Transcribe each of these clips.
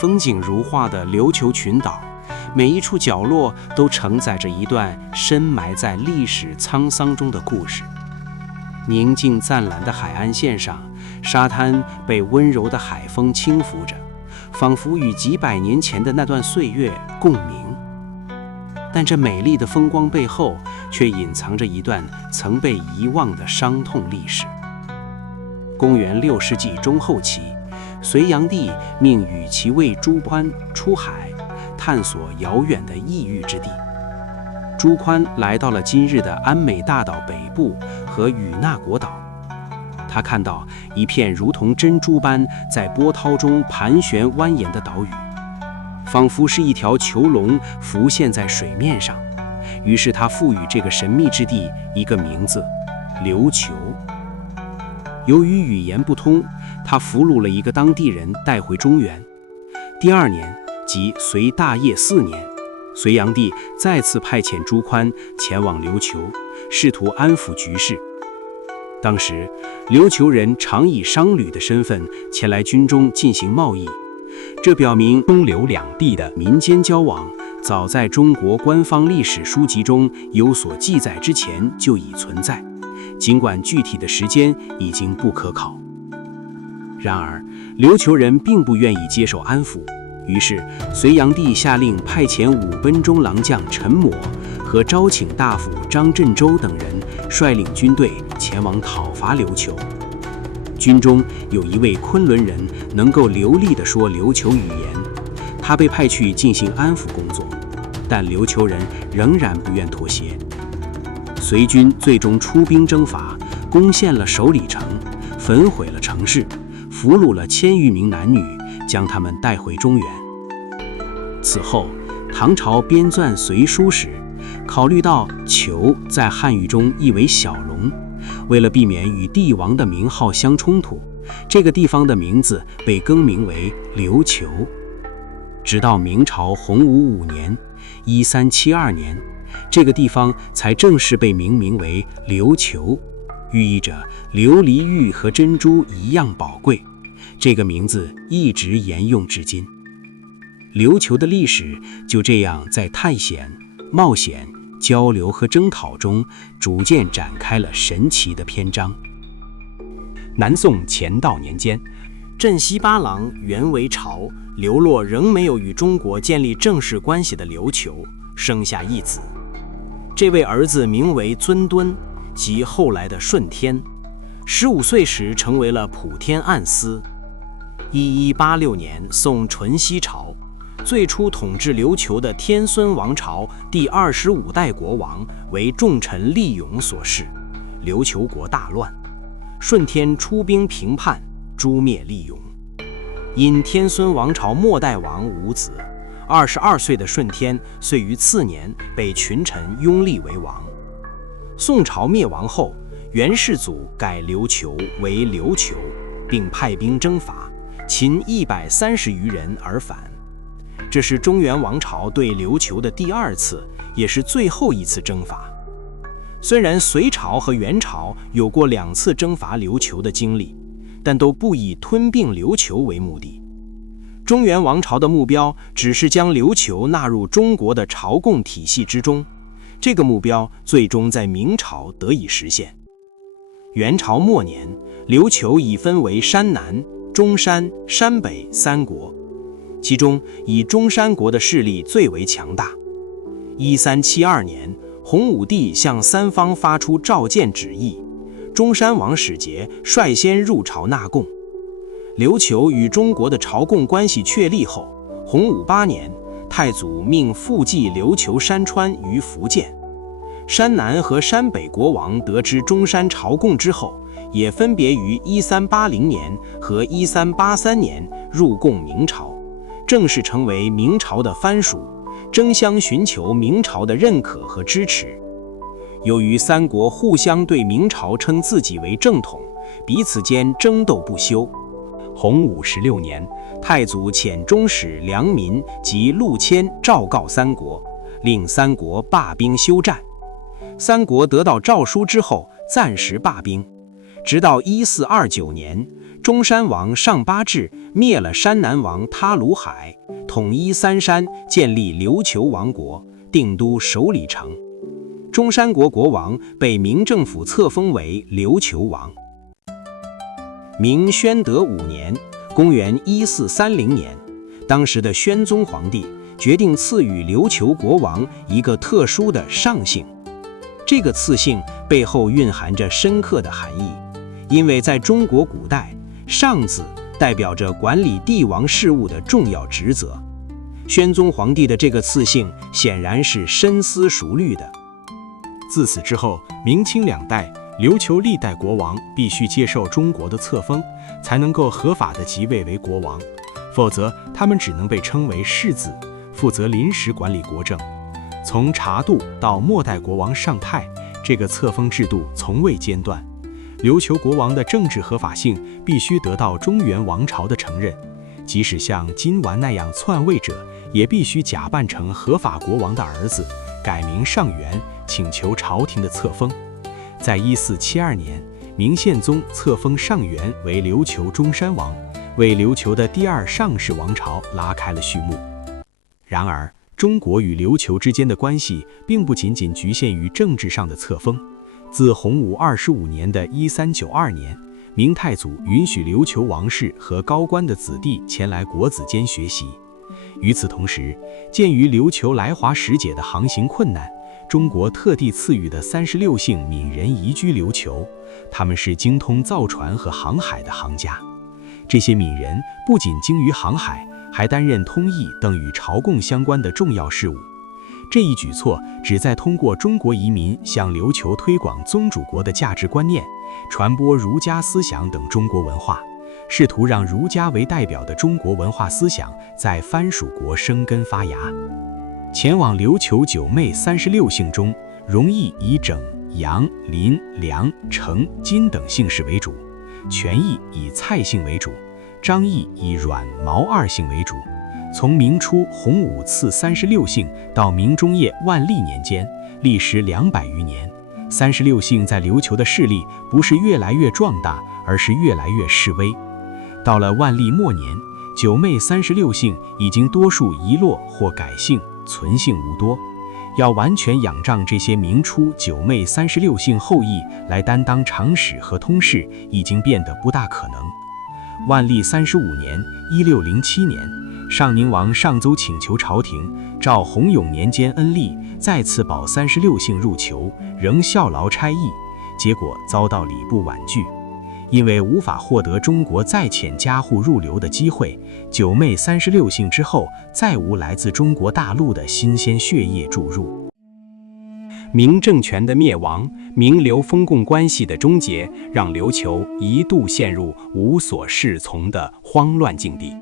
风景如画的琉球群岛，每一处角落都承载着一段深埋在历史沧桑中的故事。宁静湛蓝的海岸线上，沙滩被温柔的海风轻拂着，仿佛与几百年前的那段岁月共鸣。但这美丽的风光背后，却隐藏着一段曾被遗忘的伤痛历史。公元6世纪中后期，隋炀帝命宇骑尉朱宽出海，探索遥远的异域之地。朱宽来到了今日的安美大岛北部和与那国岛，他看到一片如同珍珠般在波涛中盘旋蜿蜒的岛屿，仿佛是一条囚龙浮现在水面上。于是他赋予这个神秘之地一个名字——琉球。由于语言不通，他俘虏了一个当地人带回中原。第二年，即隋大业4年，隋炀帝再次派遣朱宽前往琉球，试图安抚局势。当时，琉球人常以商旅的身份前来军中进行贸易，这表明中琉两地的民间交往早在中国官方历史书籍中有所记载之前就已存在，尽管具体的时间已经不可考。然而，琉球人并不愿意接受安抚，于是隋炀帝下令派遣武奔中郎将陈谟和招请大夫张振洲等人率领军队前往讨伐琉球。军中有一位昆仑人能够流利地说琉球语言，他被派去进行安抚工作，但琉球人仍然不愿妥协。隋军最终出兵征伐，攻陷了首里城，焚毁了城市，俘虏了1000余名男女，将他们带回中原。此后，唐朝编纂隋书时，考虑到球在汉语中意为小龙，为了避免与帝王的名号相冲突，这个地方的名字被更名为琉球。直到明朝洪武5年1372年，这个地方才正式被命名为琉球，寓意着琉璃玉和珍珠一样宝贵。这个名字一直沿用至今。琉球的历史就这样在探险、冒险、交流和征讨中逐渐展开了神奇的篇章。南宋乾道年间，镇西八郎原为朝，流落仍没有与中国建立正式关系的琉球，生下一子。这位儿子名为尊敦，即后来的顺天。15岁时成为了普天按司。1186年，宋淳熙朝，最初统治琉球的天孙王朝第25代国王为重臣利勇所弑，琉球国大乱。顺天出兵平叛，诛灭利勇。因天孙王朝末代王无子，22岁的顺天遂于次年被群臣拥立为王。宋朝灭亡后，元世祖改琉球为琉球，并派兵征伐，擒130余人而返。这是中原王朝对琉球的第2次，也是最后一次征伐。虽然隋朝和元朝有过2次征伐琉球的经历，但都不以吞并琉球为目的。中原王朝的目标只是将琉球纳入中国的朝贡体系之中，这个目标最终在明朝得以实现。元朝末年，琉球已分为山南、中山、山北3国，其中以中山国的势力最为强大。1372年，洪武帝向3方发出召见旨意，中山王使节率先入朝纳贡。琉球与中国的朝贡关系确立后，洪武8年，太祖命复寄琉球山川于福建。山南和山北国王得知中山朝贡之后，也分别于1380年和1383年入贡明朝，正式成为明朝的藩属，争相寻求明朝的认可和支持。由于3国互相对明朝称自己为正统，彼此间争斗不休。洪武16年，太祖遣中使梁民及陆谦昭告3国，令3国罢兵休战。3国得到诏书之后，暂时罢兵，直到1429年，中山王上八志灭了山南王他鲁海，统一三山，建立琉球王国，定都首里城。中山国国王被明政府册封为琉球王。明宣德5年，公元1430年，当时的宣宗皇帝决定赐予琉球国王一个特殊的上姓。这个赐姓背后蕴含着深刻的含义，因为在中国古代，上字代表着管理帝王事务的重要职责。宣宗皇帝的这个赐姓显然是深思熟虑的。自此之后，明清2代琉球历代国王必须接受中国的册封，才能够合法的即位为国王，否则他们只能被称为世子，负责临时管理国政。从查度到末代国王尚泰，这个册封制度从未间断。琉球国王的政治合法性必须得到中原王朝的承认，即使像金丸那样篡位者，也必须假扮成合法国王的儿子，改名上元，请求朝廷的册封。在1472年，明宪宗册封上元为琉球中山王，为琉球的第2尚氏王朝拉开了序幕。然而，中国与琉球之间的关系并不仅仅局限于政治上的册封。自洪武25年的1392年，明太祖允许琉球王室和高官的子弟前来国子监学习。与此同时，鉴于琉球来华使节的航行困难，中国特地赐予的36姓闽人移居琉球，他们是精通造船和航海的行家。这些闽人不仅精于航海，还担任通译等与朝贡相关的重要事务。这一举措旨在通过中国移民向琉球推广宗主国的价值观念，传播儒家思想等中国文化，试图让儒家为代表的中国文化思想在藩属国生根发芽。前往琉球九妹36姓中，容易以整、杨、林、梁、程、金等姓氏为主，权益以蔡姓为主，张毅以阮、毛2姓为主。从明初洪武赐36姓到明中叶万历年间，历时200余年，36姓在琉球的势力不是越来越壮大，而是越来越式微。到了万历末年，九妹36姓已经多数遗落或改姓，存姓无多。要完全仰仗这些明初九妹36姓后裔来担当长史和通事，已经变得不大可能。万历35年1607年，上宁王上邹请求朝廷照洪永年间恩例，再次保36姓入囚，仍效劳差役，结果遭到礼部婉拒。因为无法获得中国再遣家户入流的机会，九妹36姓之后再无来自中国大陆的新鲜血液注入。明政权的灭亡，明琉封贡关系的终结，让琉球一度陷入无所适从的慌乱境地，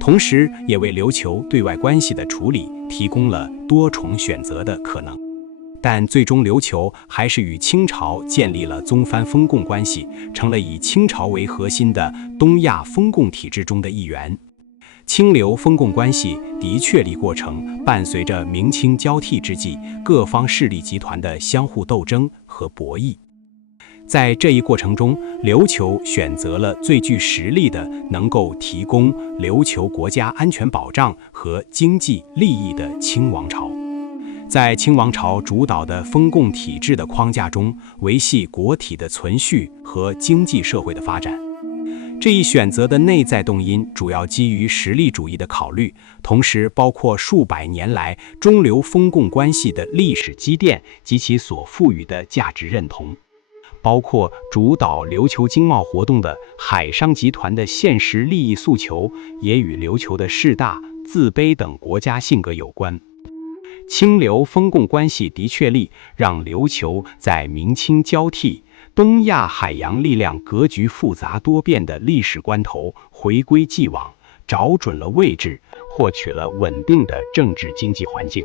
同时也为琉球对外关系的处理提供了多重选择的可能。但最终琉球还是与清朝建立了宗藩封贡关系，成了以清朝为核心的东亚封贡体制中的一员。清琉封贡关系的确立过程伴随着明清交替之际各方势力集团的相互斗争和博弈。在这一过程中，琉球选择了最具实力的，能够提供琉球国家安全保障和经济利益的清王朝。在清王朝主导的封贡体制的框架中，维系国体的存续和经济社会的发展。这一选择的内在动因主要基于实力主义的考虑，同时包括数百年来中琉封贡关系的历史积淀及其所赋予的价值认同，包括主导琉球经贸活动的海商集团的现实利益诉求，也与琉球的势大、自卑等国家性格有关。清琉封贡关系的确立，让琉球在明清交替、东亚海洋力量格局复杂多变的历史关头回归既往，找准了位置，获取了稳定的政治经济环境，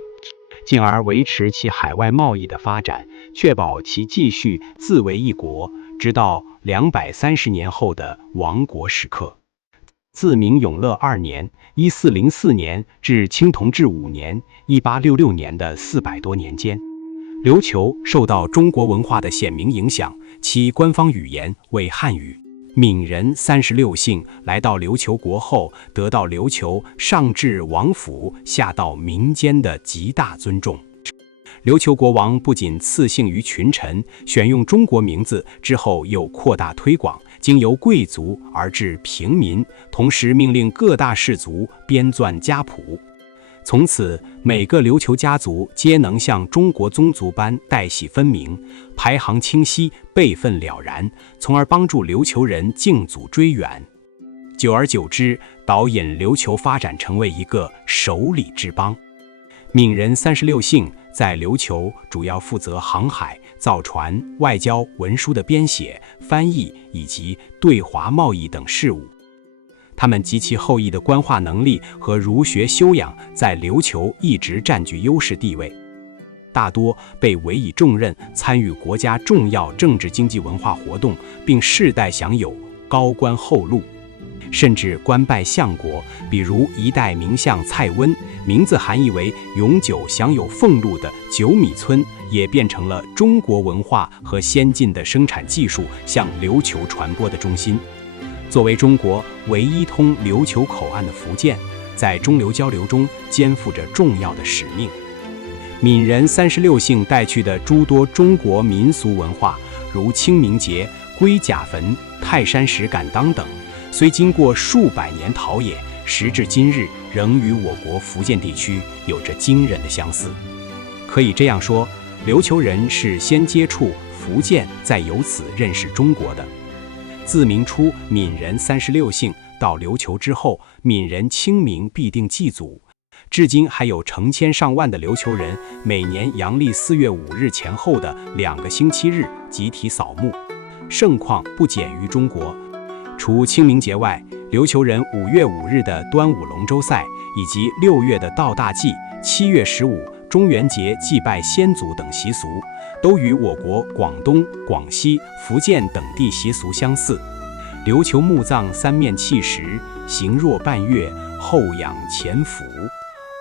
进而维持其海外贸易的发展，确保其继续自为一国，直到230年后的亡国时刻。自明永乐2年1404年至清同治5年1866年的400多年间，琉球受到中国文化的显明影响，其官方语言为汉语。闽人36姓来到琉球国后，得到琉球上至王府下到民间的极大尊重。琉球国王不仅赐姓于群臣，选用中国名字之后又扩大推广，经由贵族而至平民，同时命令各大氏族编纂家谱。从此，每个琉球家族皆能像中国宗族般代系分明，排行清晰，辈分了然，从而帮助琉球人敬祖追远。久而久之，导引琉球发展成为一个守礼之邦。闽人36姓在琉球主要负责航海、造船、外交文书的编写、翻译以及对华贸易等事务。他们及其后裔的官话能力和儒学修养在琉球一直占据优势地位，大多被委以重任，参与国家重要政治经济文化活动，并世代享有高官厚禄，甚至官拜相国，比如一代名相蔡温，名字含义为永久享有俸禄的九米村，也变成了中国文化和先进的生产技术向琉球传播的中心。作为中国唯一通琉球口岸的福建，在中琉交流中肩负着重要的使命。闽人36姓带去的诸多中国民俗文化，如清明节、龟甲坟、泰山石敢当等，虽经过数百年陶冶，时至今日仍与我国福建地区有着惊人的相似。可以这样说，琉球人是先接触福建，再由此认识中国的。自明初闽人36姓到琉球之后，闽人清明必定祭祖，至今还有成千上万的琉球人每年阳历4月5日前后的2个星期日集体扫墓，盛况不减于中国。除清明节外，琉球人5月5日的端午龙舟赛，以及6月的道大祭、7月15中元节祭拜先祖等习俗，都与我国广东、广西、福建等地习俗相似。琉球墓葬3面砌石，形若半月，后仰前俯，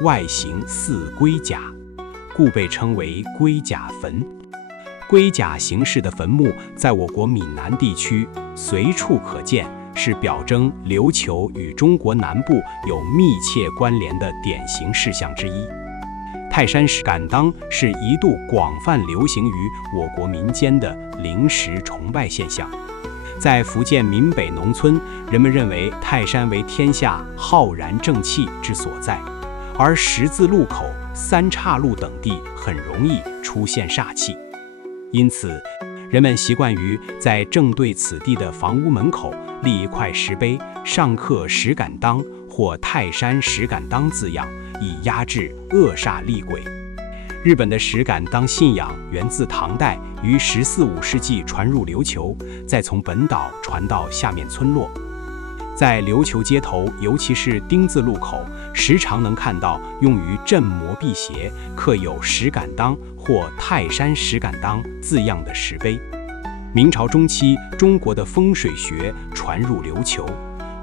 外形似龟甲，故被称为龟甲坟。龟甲形式的坟墓在我国闽南地区随处可见，是表征琉球与中国南部有密切关联的典型事项之一。泰山石敢当是一度广泛流行于我国民间的灵石崇拜现象。在福建闽北农村，人们认为泰山为天下浩然正气之所在，而十字路口、三岔路等地很容易出现煞气，因此人们习惯于在正对此地的房屋门口立一块石碑，上刻石敢当或泰山石敢当字样，以压制恶煞厉鬼。日本的石敢当信仰源自唐代，于14、15世纪传入琉球，再从本岛传到下面村落。在琉球街头，尤其是丁字路口，时常能看到用于镇魔辟邪、刻有石敢当或泰山石敢当字样的石碑。明朝中期，中国的风水学传入琉球，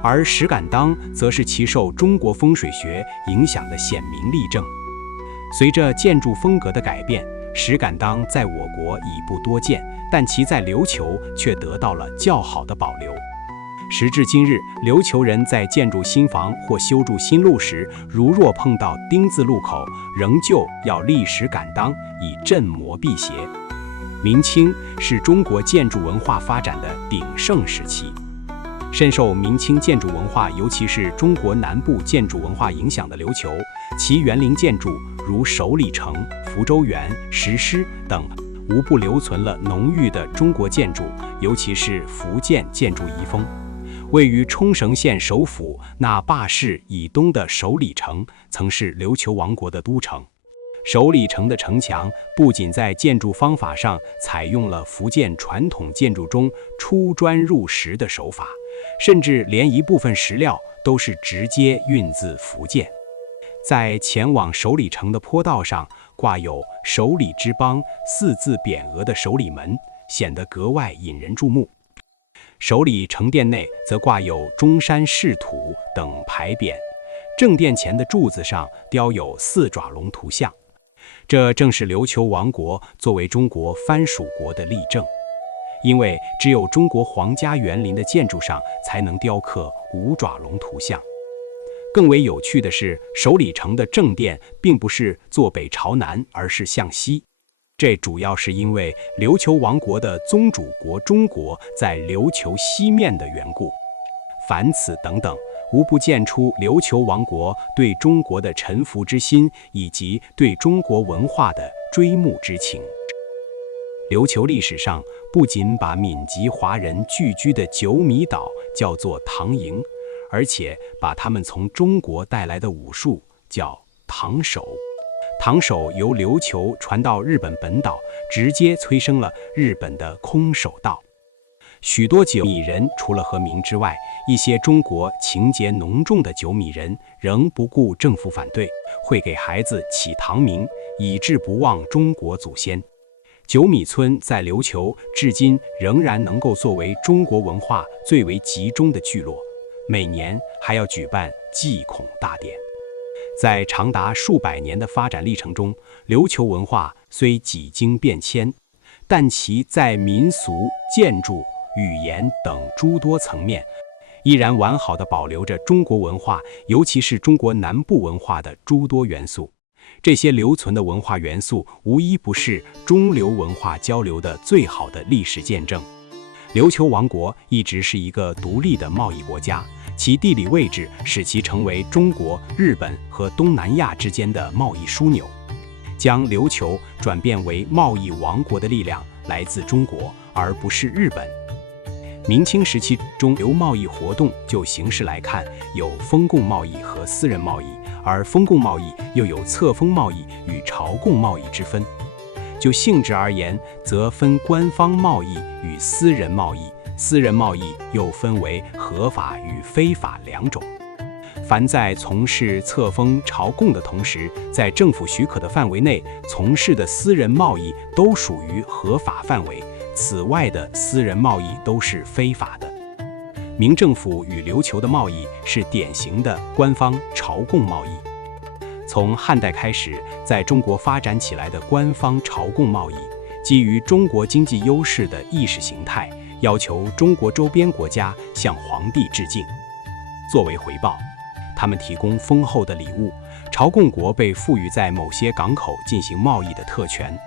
而石敢当则是其受中国风水学影响的显明例证。随着建筑风格的改变，石敢当在我国已不多见，但其在琉球却得到了较好的保留。时至今日，琉球人在建筑新房或修筑新路时，如若碰到丁字路口，仍旧要立石敢当，以镇魔辟邪。明清是中国建筑文化发展的鼎盛时期，深受明清建筑文化，尤其是中国南部建筑文化影响的琉球，其园林建筑如首里城、福州园、石狮等，无不留存了浓郁的中国建筑，尤其是福建建筑遗风。位于冲绳县首府那霸市以东的首里城，曾是琉球王国的都城。首里城的城墙不仅在建筑方法上采用了福建传统建筑中出砖入石的手法，甚至连一部分石料都是直接运自福建。在前往首里城的坡道上挂有首里之邦4字匾额的首里门，显得格外引人注目。首里城殿内则挂有中山仕土等牌匾，正殿前的柱子上雕有4爪龙图像，这正是琉球王国作为中国藩属国的例证。因为只有中国皇家园林的建筑上才能雕刻五爪龙图像。更为有趣的是，首里城的正殿并不是坐北朝南，而是向西。这主要是因为琉球王国的宗主国中国在琉球西面的缘故。凡此等等，无不见出琉球王国对中国的臣服之心，以及对中国文化的追慕之情。琉球历史上不仅把闽籍华人聚居的九米岛叫做唐营，而且把他们从中国带来的武术叫唐手。唐手由琉球传到日本本岛，直接催生了日本的空手道。许多九米人除了和明之外，一些中国情节浓重的九米人仍不顾政府反对，会给孩子起唐名，以致不忘中国祖先。九米村在琉球至今仍然能够作为中国文化最为集中的聚落，每年还要举办祭孔大典。在长达数百年的发展历程中，琉球文化虽几经变迁，但其在民俗、建筑、语言等诸多层面，依然完好地保留着中国文化，尤其是中国南部文化的诸多元素。这些留存的文化元素，无一不是中琉文化交流的最好的历史见证。琉球王国一直是一个独立的贸易国家，其地理位置使其成为中国、日本和东南亚之间的贸易枢纽。将琉球转变为贸易王国的力量来自中国，而不是日本。明清时期中流贸易活动就形式来看，有封贡贸易和私人贸易，而封贡贸易又有册封贸易与朝贡贸易之分。就性质而言，则分官方贸易与私人贸易，私人贸易又分为合法与非法两种。凡在从事册封、朝贡的同时，在政府许可的范围内从事的私人贸易都属于合法范围，此外的私人贸易都是非法的。明政府与琉球的贸易是典型的官方朝贡贸易。从汉代开始，在中国发展起来的官方朝贡贸易，基于中国经济优势的意识形态，要求中国周边国家向皇帝致敬。作为回报，他们提供丰厚的礼物，朝贡国被赋予在某些港口进行贸易的特权，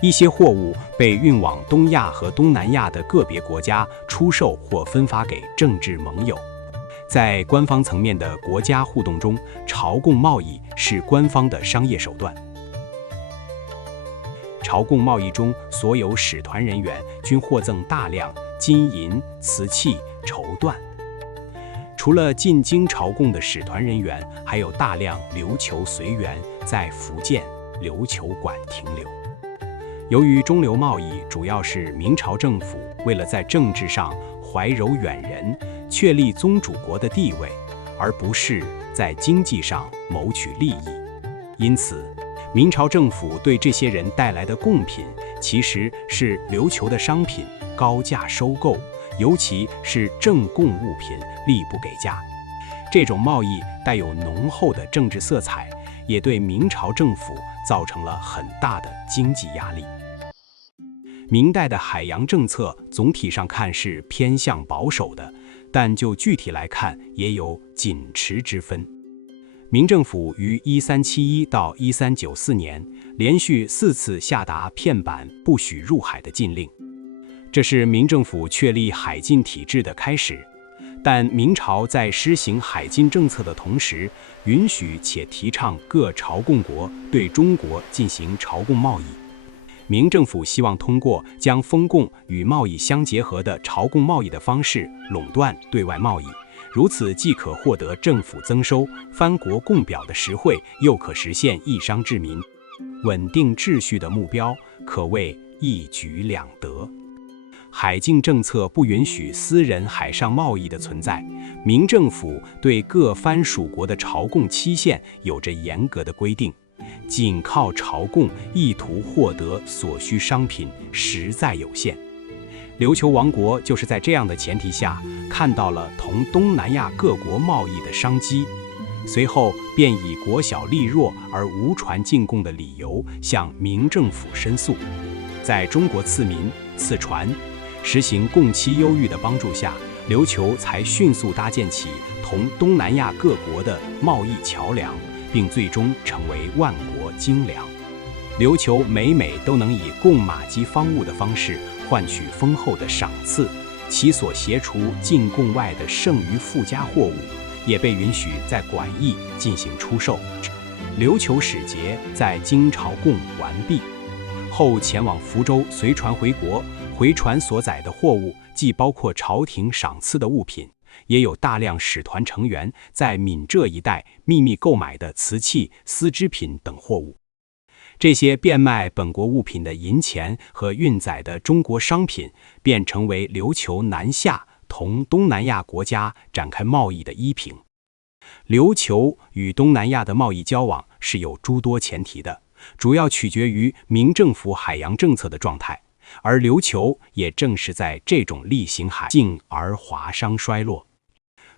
一些货物被运往东亚和东南亚的个别国家出售或分发给政治盟友。在官方层面的国家互动中，朝贡贸易是官方的商业手段。朝贡贸易中，所有使团人员均获赠大量金银、瓷器、绸缎。除了进京朝贡的使团人员，还有大量琉球随员在福建琉球馆停留。由于中琉贸易主要是明朝政府为了在政治上怀柔远人，确立宗主国的地位，而不是在经济上谋取利益，因此明朝政府对这些人带来的贡品其实是琉球的商品，高价收购，尤其是正贡物品力不给价。这种贸易带有浓厚的政治色彩，也对明朝政府造成了很大的经济压力。明代的海洋政策总体上看是偏向保守的，但就具体来看也有紧持之分。明政府于1371到1394年连续4次下达片板不许入海的禁令，这是明政府确立海禁体制的开始。但明朝在施行海禁政策的同时，允许且提倡各朝贡国对中国进行朝贡贸易。明政府希望通过将封贡与贸易相结合的朝贡贸易的方式垄断对外贸易，如此既可获得政府增收、藩国贡表的实惠，又可实现益商治民、稳定秩序的目标，可谓一举两得。海禁政策不允许私人海上贸易的存在，明政府对各藩属国的朝贡期限有着严格的规定，仅靠朝贡意图获得所需商品实在有限。琉球王国就是在这样的前提下，看到了同东南亚各国贸易的商机，随后便以国小力弱而无船进贡的理由向明政府申诉。在中国赐民、赐船，实行共期优遇的帮助下，琉球才迅速搭建起同东南亚各国的贸易桥梁，并最终成为万国精良。琉球每都能以贡马及方物的方式换取丰厚的赏赐，其所携除进贡外的剩余附加货物，也被允许在馆驿进行出售。琉球使节在京朝贡完毕后，前往福州随船回国，回船所载的货物既包括朝廷赏赐的物品，也有大量使团成员在闽浙一带秘密购买的瓷器、丝织品等货物。这些变卖本国物品的银钱和运载的中国商品，便成为琉球南下同东南亚国家展开贸易的依凭。琉球与东南亚的贸易交往是有诸多前提的，主要取决于明政府海洋政策的状态，而琉球也正是在这种厉行海禁而华商衰落。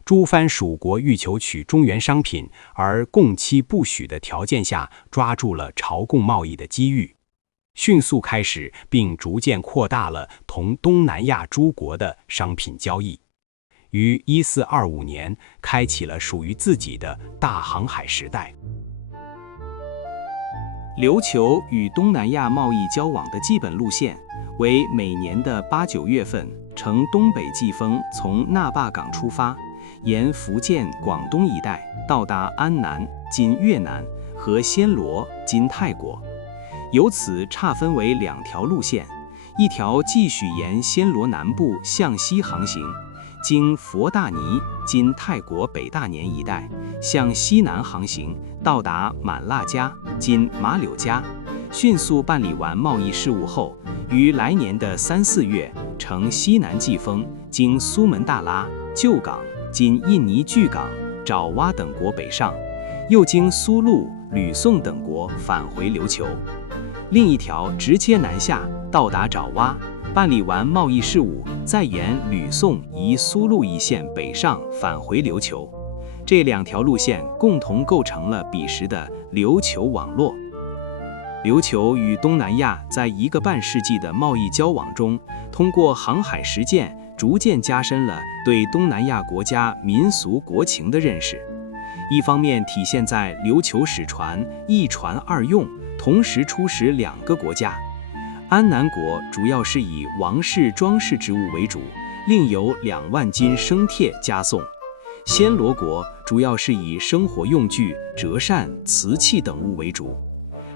诸藩属国欲求取中原商品而共期不许的条件下，抓住了朝贡贸易的机遇，迅速开始并逐渐扩大了同东南亚诸国的商品交易。于1425年开启了属于自己的大航海时代。琉球与东南亚贸易交往的基本路线为每年的8、9月份乘东北季风从那霸港出发，沿福建、广东一带到达安南（今越南）和暹罗（今泰国），由此岔分为2条路线，一条继续沿暹罗南部向西航行，经佛大尼（今泰国北大年一带）向西南航行，到达满腊加（今马柳加），迅速办理完贸易事务后，于来年的3、4月乘西南季风，经苏门答腊、旧港（今印尼巨港）、爪哇等国北上，又经苏禄、吕宋等国返回琉球。另一条直接南下，到达爪哇，办理完贸易事务，再沿吕宋移苏禄一线北上返回琉球。这2条路线共同构成了彼时的琉球网络。琉球与东南亚在1个半世纪的贸易交往中，通过航海实践，逐渐加深了对东南亚国家民俗国情的认识。一方面体现在琉球使船一船二用，同时出使2个国家。安南国主要是以王室装饰之物为主，另有2万斤生铁加送。暹罗国主要是以生活用具、折扇、瓷器等物为主。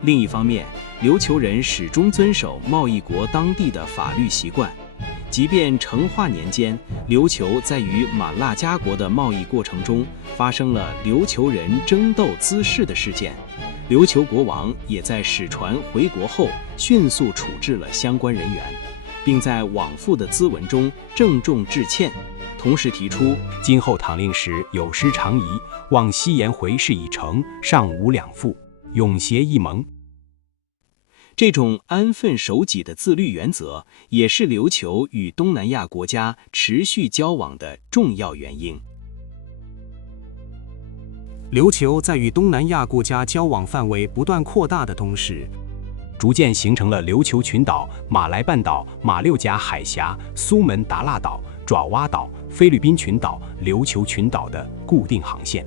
另一方面，琉球人始终遵守贸易国当地的法律习惯，即便成化年间，琉球在与满腊加国的贸易过程中发生了琉球人争斗滋事的事件，琉球国王也在使船回国后迅速处置了相关人员，并在往复的咨文中郑重致歉，同时提出今后倘令时有失常宜，望西延回事已成，尚无两负，永协一盟。这种安分守己的自律原则，也是琉球与东南亚国家持续交往的重要原因。琉球在与东南亚国家交往范围不断扩大的同时，逐渐形成了琉球群岛、马来半岛、马六甲海峡、苏门答腊岛、爪哇岛、菲律宾群岛、琉球群岛的固定航线。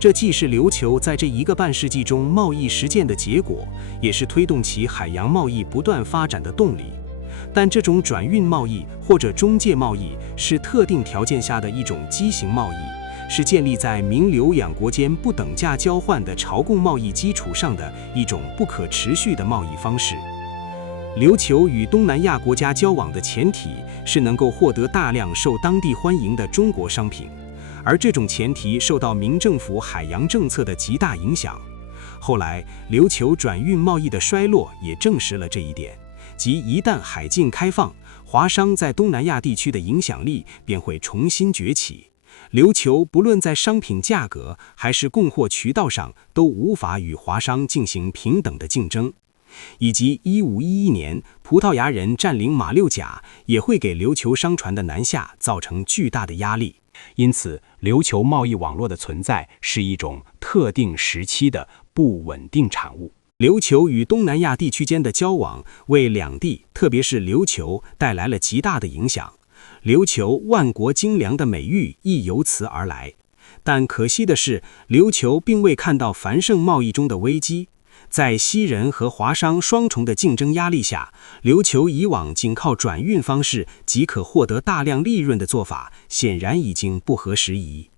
这既是琉球在这1个半世纪中贸易实践的结果，也是推动其海洋贸易不断发展的动力。但这种转运贸易或者中介贸易是特定条件下的一种畸形贸易，是建立在明琉两国间不等价交换的朝贡贸易基础上的一种不可持续的贸易方式。琉球与东南亚国家交往的前提是能够获得大量受当地欢迎的中国商品，而这种前提受到明政府海洋政策的极大影响。后来，琉球转运贸易的衰落也证实了这一点，即一旦海禁开放，华商在东南亚地区的影响力便会重新崛起。琉球不论在商品价格还是供货渠道上，都无法与华商进行平等的竞争。以及1511年葡萄牙人占领马六甲，也会给琉球商船的南下造成巨大的压力。因此，琉球贸易网络的存在是一种特定时期的不稳定产物。琉球与东南亚地区间的交往为两地，特别是琉球带来了极大的影响，琉球万国精良的美誉亦由此而来。但可惜的是，琉球并未看到繁盛贸易中的危机。在西人和华商双重的竞争压力下，琉球以往仅靠转运方式即可获得大量利润的做法，显然已经不合时宜。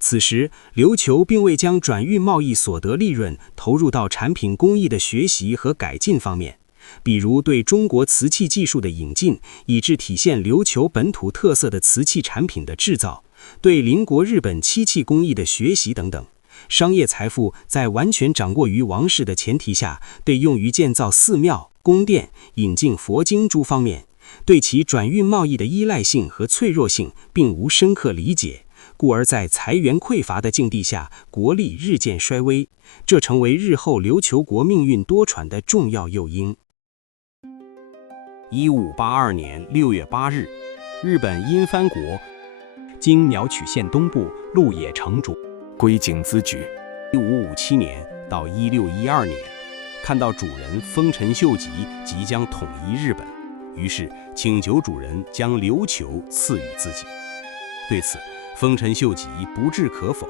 此时，琉球并未将转运贸易所得利润投入到产品工艺的学习和改进方面，比如对中国瓷器技术的引进，以致体现琉球本土特色的瓷器产品的制造，对邻国日本漆器工艺的学习等等。商业财富在完全掌握于王室的前提下，对用于建造寺庙、宫殿、引进佛经诸方面，对其转运贸易的依赖性和脆弱性并无深刻理解，故而在财源匮乏的境地下，国力日渐衰微，这成为日后琉球国命运多舛的重要诱因。1582年6月8日，日本因藩国经鸟取县东部鹿野城主归景咨举。1557年到1612年，看到主人丰臣秀吉即将统一日本，于是请求主人将琉球赐予自己。对此，丰臣秀吉不置可否。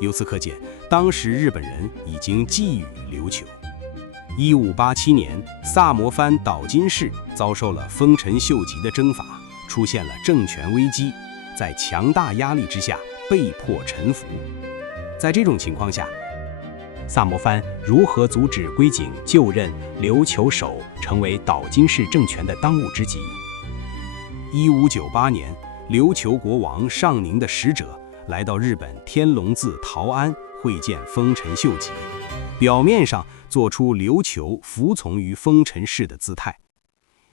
由此可见，当时日本人已经觊觎琉球。1587年，萨摩藩岛津氏遭受了丰臣秀吉的征伐，出现了政权危机，在强大压力之下被迫臣服。在这种情况下，萨摩藩如何阻止龟井就任琉球守，成为岛津氏政权的当务之急。1598年，琉球国王上宁的使者来到日本天龙寺桃庵会见丰臣秀吉，表面上做出琉球服从于丰臣氏的姿态。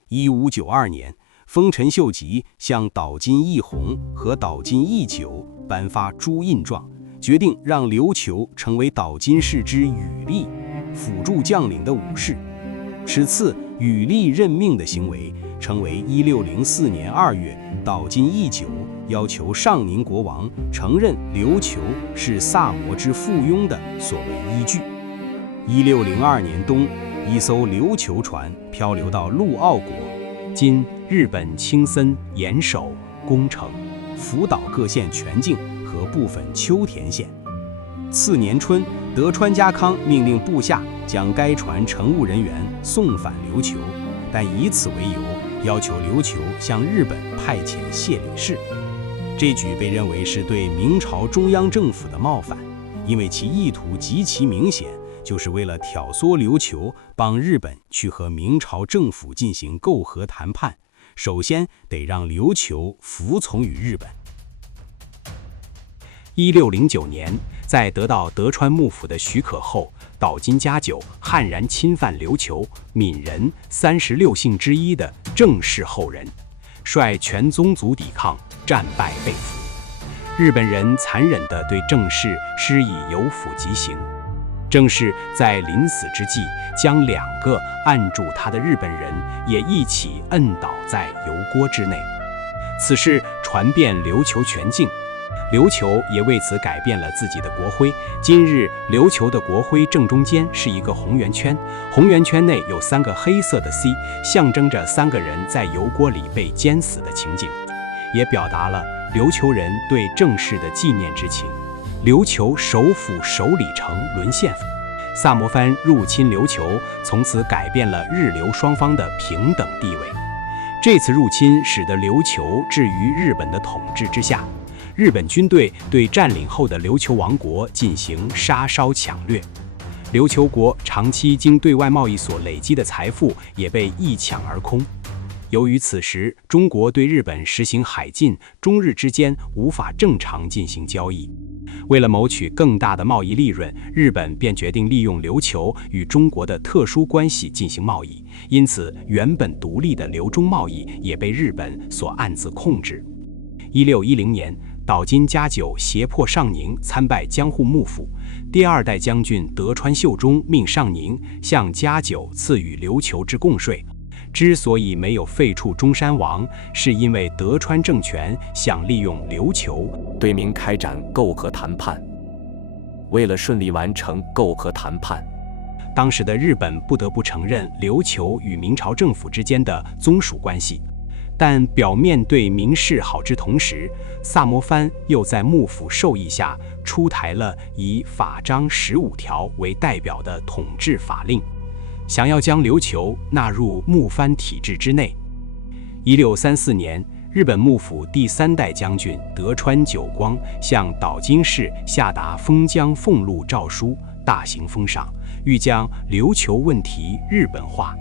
1592年，丰臣秀吉向岛津义弘和岛津义久颁发朱印状，决定让琉球成为岛津氏之羽利，辅助将领的武士。此次羽利任命的行为，成为1604年2月岛津义久要求上宁国王承认琉球是萨摩之附庸的所谓依据。1602年冬，一艘琉球船漂流到陆奥国（今日本青森岩手宫城）福岛各县全境和部分秋田县。次年春，德川家康命令部下将该船乘务人员送返琉球，但以此为由，要求琉球向日本派遣谢理士。这举被认为是对明朝中央政府的冒犯，因为其意图极其明显，就是为了挑唆琉球帮日本去和明朝政府进行媾和谈判，首先得让琉球服从于日本。1609年，在得到德川幕府的许可后，岛津家久悍然侵犯琉球，闽人36姓之一的郑氏后人，率全宗族抵抗，战败被俘。日本人残忍地对郑氏施以有府极刑。郑氏在临死之际，将2个按住他的日本人也一起摁倒在油锅之内。此事传遍琉球全境，琉球也为此改变了自己的国徽。今日琉球的国徽正中间是一个红圆圈，红圆圈内有3个黑色的 C， 象征着3个人在油锅里被煎死的情景，也表达了琉球人对郑氏的纪念之情。琉球首府首里城沦陷，萨摩藩入侵琉球，从此改变了日琉双方的平等地位。这次入侵使得琉球置于日本的统治之下，日本军队对占领后的琉球王国进行杀烧抢掠，琉球国长期经对外贸易所累积的财富也被一抢而空。由于此时中国对日本实行海禁，中日之间无法正常进行交易。为了谋取更大的贸易利润，日本便决定利用琉球与中国的特殊关系进行贸易，因此原本独立的琉中贸易也被日本所暗自控制。1610年，岛津家久胁迫上宁参拜江户幕府，第2代将军德川秀忠命上宁向家久赐予琉球之贡税。之所以没有废黜中山王，是因为德川政权想利用琉球对明开展媾和谈判。为了顺利完成媾和谈判，当时的日本不得不承认琉球与明朝政府之间的宗属关系。但表面对明示好之同时，萨摩藩又在幕府授意下出台了以法章15条为代表的统治法令，想要将琉球纳入幕藩体制之内。1634年，日本幕府第3代将军德川久光向岛津氏下达封疆俸禄诏书，大行封赏，欲将琉球问题日本化。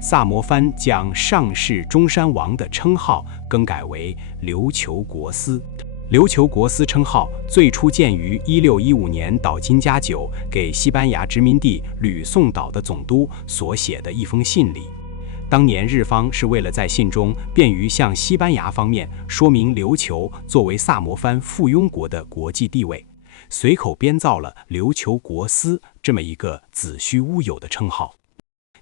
萨摩藩将上氏中山王的称号更改为琉球国司。琉球国司称号最初见于1615年岛津家久给西班牙殖民地吕宋岛的总督所写的一封信里。当年日方是为了在信中便于向西班牙方面说明琉球作为萨摩藩附庸国的国际地位，随口编造了琉球国司这么一个子虚乌有的称号。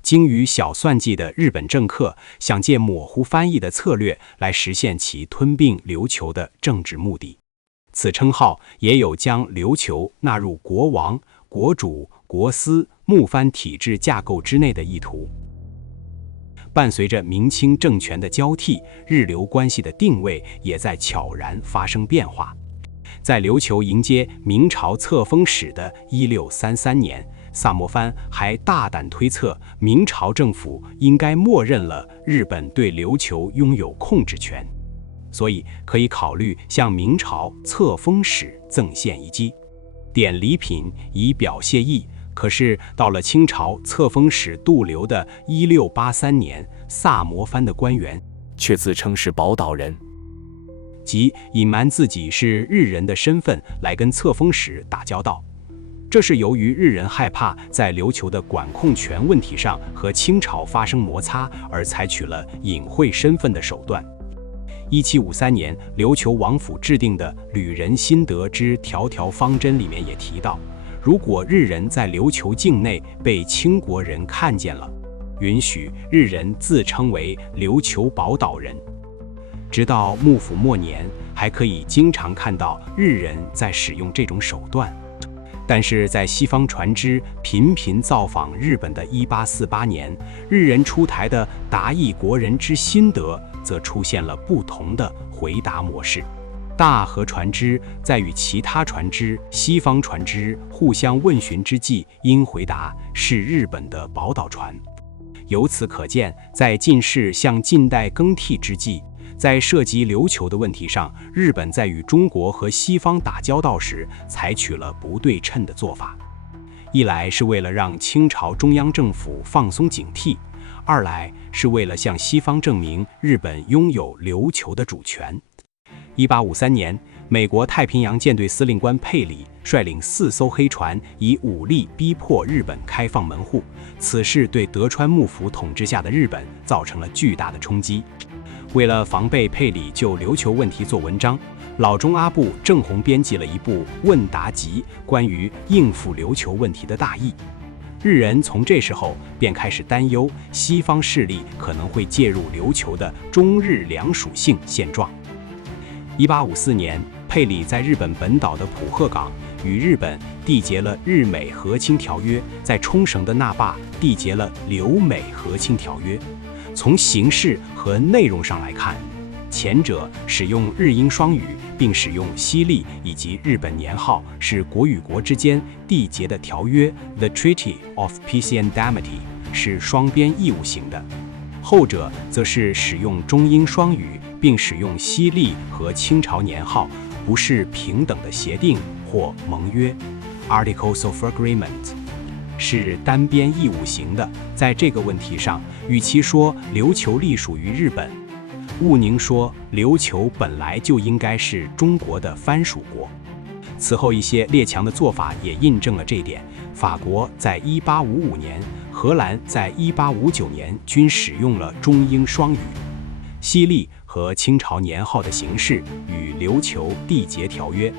精于小算计的日本政客想借模糊翻译的策略来实现其吞并琉球的政治目的。此称号也有将琉球纳入国王、国主、国司、幕藩体制架构之内的意图。伴随着明清政权的交替，日琉关系的定位也在悄然发生变化。在琉球迎接明朝册封使的1633年，萨摩藩还大胆推测明朝政府应该默认了日本对琉球拥有控制权，所以可以考虑向明朝册封使赠献一击，点礼品以表谢意。可是到了清朝册封使杜留的1683年，萨摩藩的官员却自称是宝岛人，即隐瞒自己是日人的身份来跟册封使打交道。这是由于日人害怕在琉球的管控权问题上和清朝发生摩擦，而采取了隐晦身份的手段。1753年，琉球王府制定的《旅人心得之条条方针》里面也提到，如果日人在琉球境内被清国人看见了，允许日人自称为琉球宝岛人。直到幕府末年，还可以经常看到日人在使用这种手段。但是在西方船只频频造访日本的1848年，日人出台的达裔国人之心得则出现了不同的回答模式。大和船只在与其他船只、西方船只互相问询之际，应回答是日本的宝岛船。由此可见，在近世向近代更替之际，在涉及琉球的问题上，日本在与中国和西方打交道时采取了不对称的做法。一来是为了让清朝中央政府放松警惕，二来是为了向西方证明日本拥有琉球的主权。1853年，美国太平洋舰队司令官佩里率领4艘黑船以武力逼迫日本开放门户，此事对德川幕府统治下的日本造成了巨大的冲击。为了防备佩里就琉球问题做文章，老中阿部正弘编辑了一部问答集，关于应付琉球问题的大意。日人从这时候便开始担忧西方势力可能会介入琉球的中日两属性现状。1854年，佩里在日本本岛的浦贺港与日本缔结了日美和亲条约，在冲绳的那霸缔结了琉美和亲条约。从形式和内容上来看，前者使用日英双语，并使用西历以及日本年号，是国与国之间缔结的条约 The Treaty of Peace and Amity， 是双边义务型的；后者则是使用中英双语，并使用西历和清朝年号，不是平等的协定或盟约 Articles of Agreement，是单边义务型的。在这个问题上，与其说琉球隶属于日本，毋宁说琉球本来就应该是中国的藩属国。此后一些列强的做法也印证了这一点。法国在1855年，荷兰在1859年均使用了中英双语。西历和清朝年号的形式与琉球缔结条约。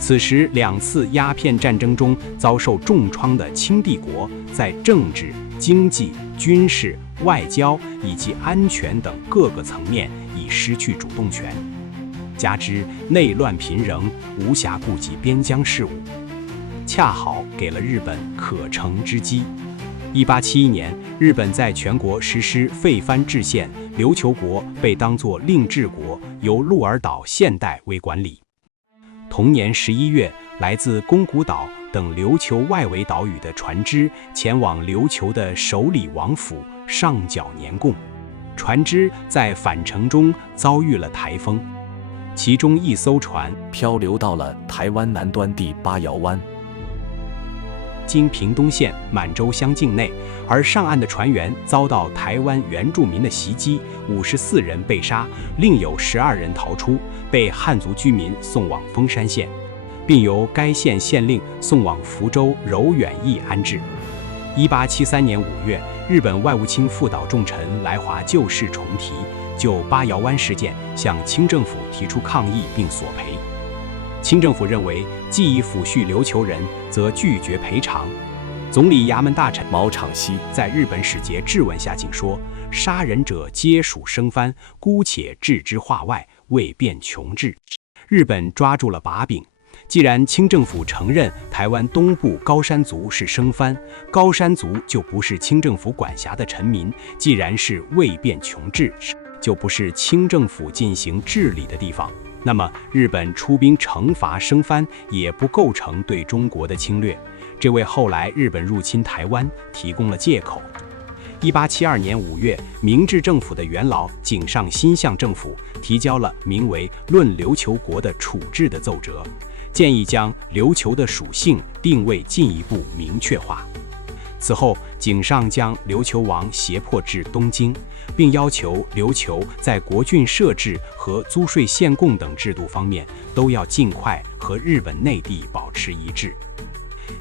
此时2次鸦片战争中遭受重创的清帝国，在政治、经济、军事、外交以及安全等各个层面已失去主动权，加之内乱频仍，无暇顾及边疆事务。恰好给了日本可乘之机。1871年，日本在全国实施废藩置县，琉球国被当作令制国，由鹿儿岛县代为管理。同年11月，来自宫古岛等琉球外围岛屿的船只前往琉球的首里王府上缴年贡，船只在返程中遭遇了台风，其中一艘船漂流到了台湾南端第八窑湾，经屏东县满洲乡境内，而上岸的船员遭到台湾原住民的袭击，54人被杀，另有12人逃出，被汉族居民送往丰山县，并由该县县令送往福州柔远驿安置。1873年5月，日本外务卿副岛重臣来华旧事重提，就八窑湾事件向清政府提出抗议并索赔。清政府认为，既已抚恤琉球人，则拒绝赔偿。总理衙门大臣毛长熙在日本使节质问下，竟说：“杀人者皆属生藩，姑且置之化外，未便穷治。”日本抓住了把柄。既然清政府承认台湾东部高山族是生藩，高山族就不是清政府管辖的臣民，既然是未便穷治，就不是清政府进行治理的地方，那么日本出兵惩罚生藩也不构成对中国的侵略，这为后来日本入侵台湾提供了借口。1872年5月，明治政府的元老井上新相政府提交了名为《论琉球国的处置》的奏折，建议将琉球的属性定位进一步明确化。此后，井上将琉球王胁迫至东京，并要求琉球在国郡设置和租税限贡等制度方面都要尽快和日本内地保持一致。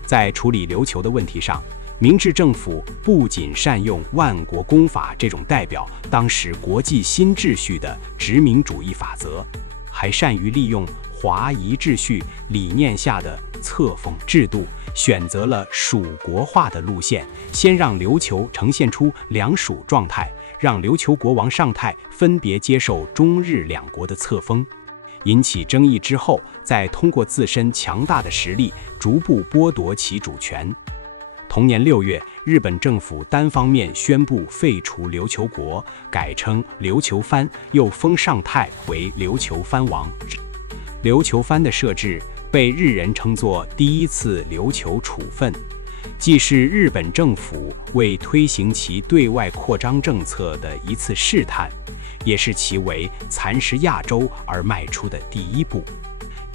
在处理琉球的问题上，明治政府不仅善用万国公法这种代表当时国际新秩序的殖民主义法则，还善于利用华夷秩序理念下的册封制度，选择了属国化的路线，先让琉球呈现出两属状态，让琉球国王上泰分别接受中日两国的册封，引起争议之后，再通过自身强大的实力逐步剥夺其主权。同年6月，日本政府单方面宣布废除琉球国，改称琉球藩，又封上泰为琉球藩王。琉球藩的设置被日人称作第一次琉球处分，既是日本政府为推行其对外扩张政策的一次试探，也是其为蚕食亚洲而迈出的第一步。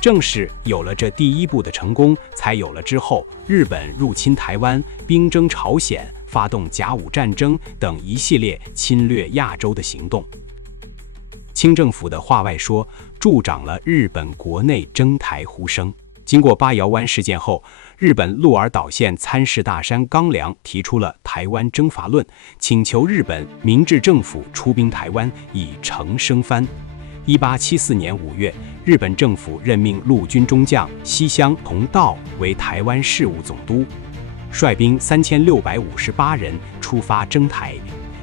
正是有了这第一步的成功，才有了之后日本入侵台湾、兵征朝鲜、发动甲午战争等一系列侵略亚洲的行动。清政府的话外说助长了日本国内征台呼声。经过八窑湾事件后，日本鹿儿岛县参事大山纲良提出了台湾征伐论，请求日本明治政府出兵台湾以成生藩。1874年5月，日本政府任命陆军中将西乡同道为台湾事务总督，率兵3658人出发征台，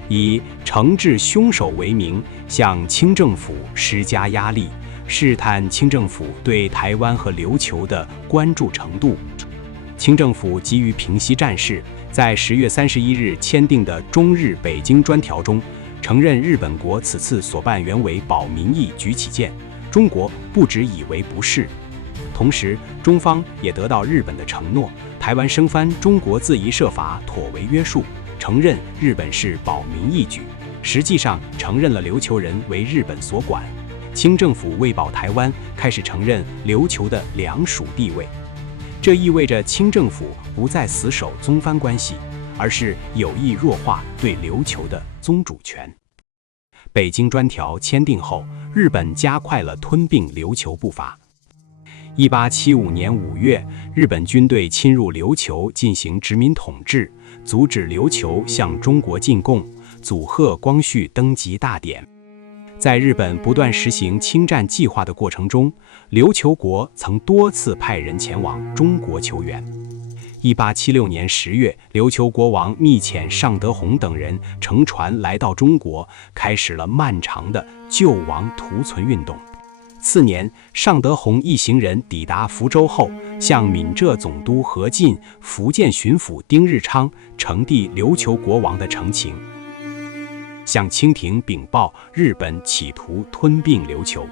以惩治凶手为名，向清政府施加压力，试探清政府对台湾和琉球的关注程度。清政府急于平息战事，在10月31日签订的中日北京专条中，承认日本国此次所办原为保民意举起见，中国不只以为不是。同时，中方也得到日本的承诺，台湾生藩中国自宜设法妥为约束，承认日本是保民意举，实际上承认了琉球人为日本所管。清政府为保台湾，开始承认琉球的两属地位，这意味着清政府不再死守宗藩关系，而是有意弱化对琉球的宗主权。北京专条签订后，日本加快了吞并琉球步伐。1875年5月，日本军队侵入琉球进行殖民统治，阻止琉球向中国进贡，阻吓光绪登基大典。在日本不断实行侵占计划的过程中，琉球国曾多次派人前往中国求援。1876年10月，琉球国王密遣尚德洪等人乘船来到中国，开始了漫长的救亡图存运动。次年，尚德洪一行人抵达福州后，向闽浙总督何进、福建巡抚丁日昌呈递琉球国王的呈请，向清廷禀报日本企图吞并琉球。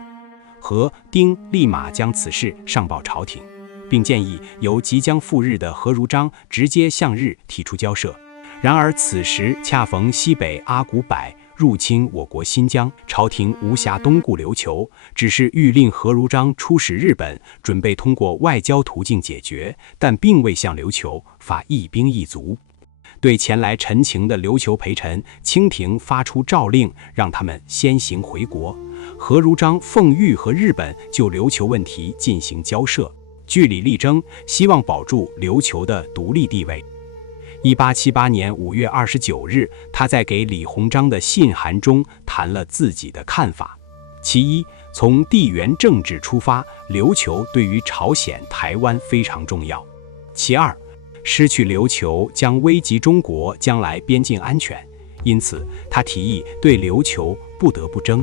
何、丁立马将此事上报朝廷，并建议由即将赴日的何如章直接向日提出交涉。然而此时恰逢西北阿古柏入侵我国新疆，朝廷无暇东顾琉球，只是谕令何如章出使日本，准备通过外交途径解决，但并未向琉球发一兵一卒。对前来陈情的琉球陪臣，清廷发出诏令，让他们先行回国。何如章奉谕和日本就琉球问题进行交涉，据理力争，希望保住琉球的独立地位。1878年5月29日，他在给李鸿章的信函中谈了自己的看法。其一，从地缘政治出发，琉球对于朝鲜、台湾非常重要。其二，失去琉球将危及中国将来边境安全，因此他提议对琉球不得不争。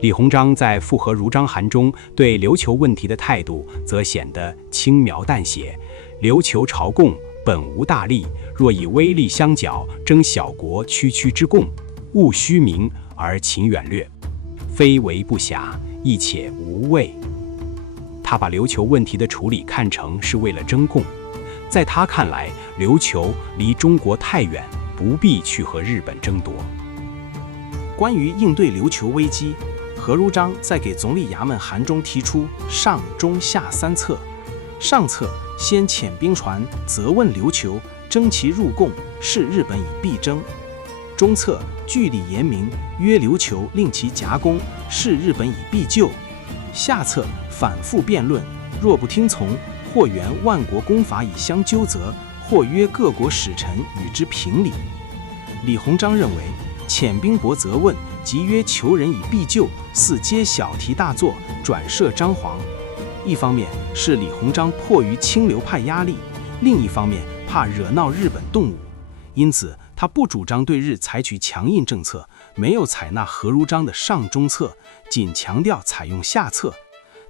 李鸿章在复何如章函中对琉球问题的态度则显得轻描淡写，琉球朝贡本无大利，若以威力相较，争小国区区之贡，务虚名而勤远略，非为不暇，亦且无谓。他把琉球问题的处理看成是为了争贡，在他看来，琉球离中国太远，不必去和日本争夺。关于应对琉球危机，何如章在给总理衙门函中提出上、中、下三策。上策先遣兵船责问琉球，征其入贡，视日本以必争；中策据理严明，约琉球令其夹攻，视日本以必救；下策反复辩论，若不听从，或援万国公法以相纠责，或约各国使臣与之评理。李鸿章认为，遣兵驳责问，即约求人以必救，似皆小题大做，转设张皇。一方面是李鸿章迫于清流派压力，另一方面怕惹闹日本动武，因此他不主张对日采取强硬政策，没有采纳何如章的上中策，仅强调采用下策。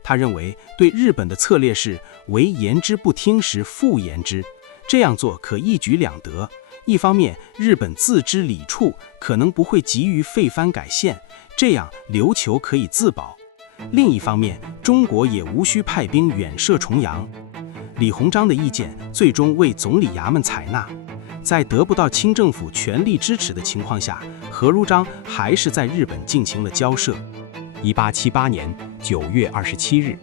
他认为对日本的策略是唯言之不听时复言之，这样做可一举两得。一方面日本自知理处，可能不会急于废藩改宪，这样琉球可以自保；另一方面中国也无需派兵远涉重洋。李鸿章的意见最终为总理衙门采纳，在得不到清政府全力支持的情况下，何如章还是在日本进行了交涉。1878年9月27日，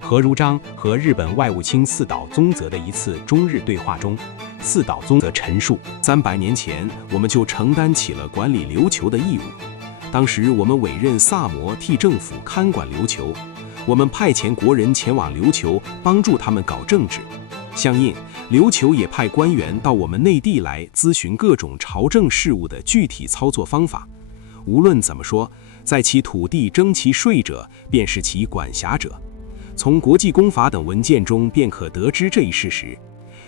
何如章和日本外务卿四岛宗泽的一次中日对话中，四岛宗泽陈述：300年前，我们就承担起了管理琉球的义务。当时我们委任萨摩替政府看管琉球，我们派遣国人前往琉球帮助他们搞政治，相应琉球也派官员到我们内地来咨询各种朝政事务的具体操作方法。无论怎么说，在其土地征其税者，便是其管辖者。从国际公法等文件中便可得知这一事实。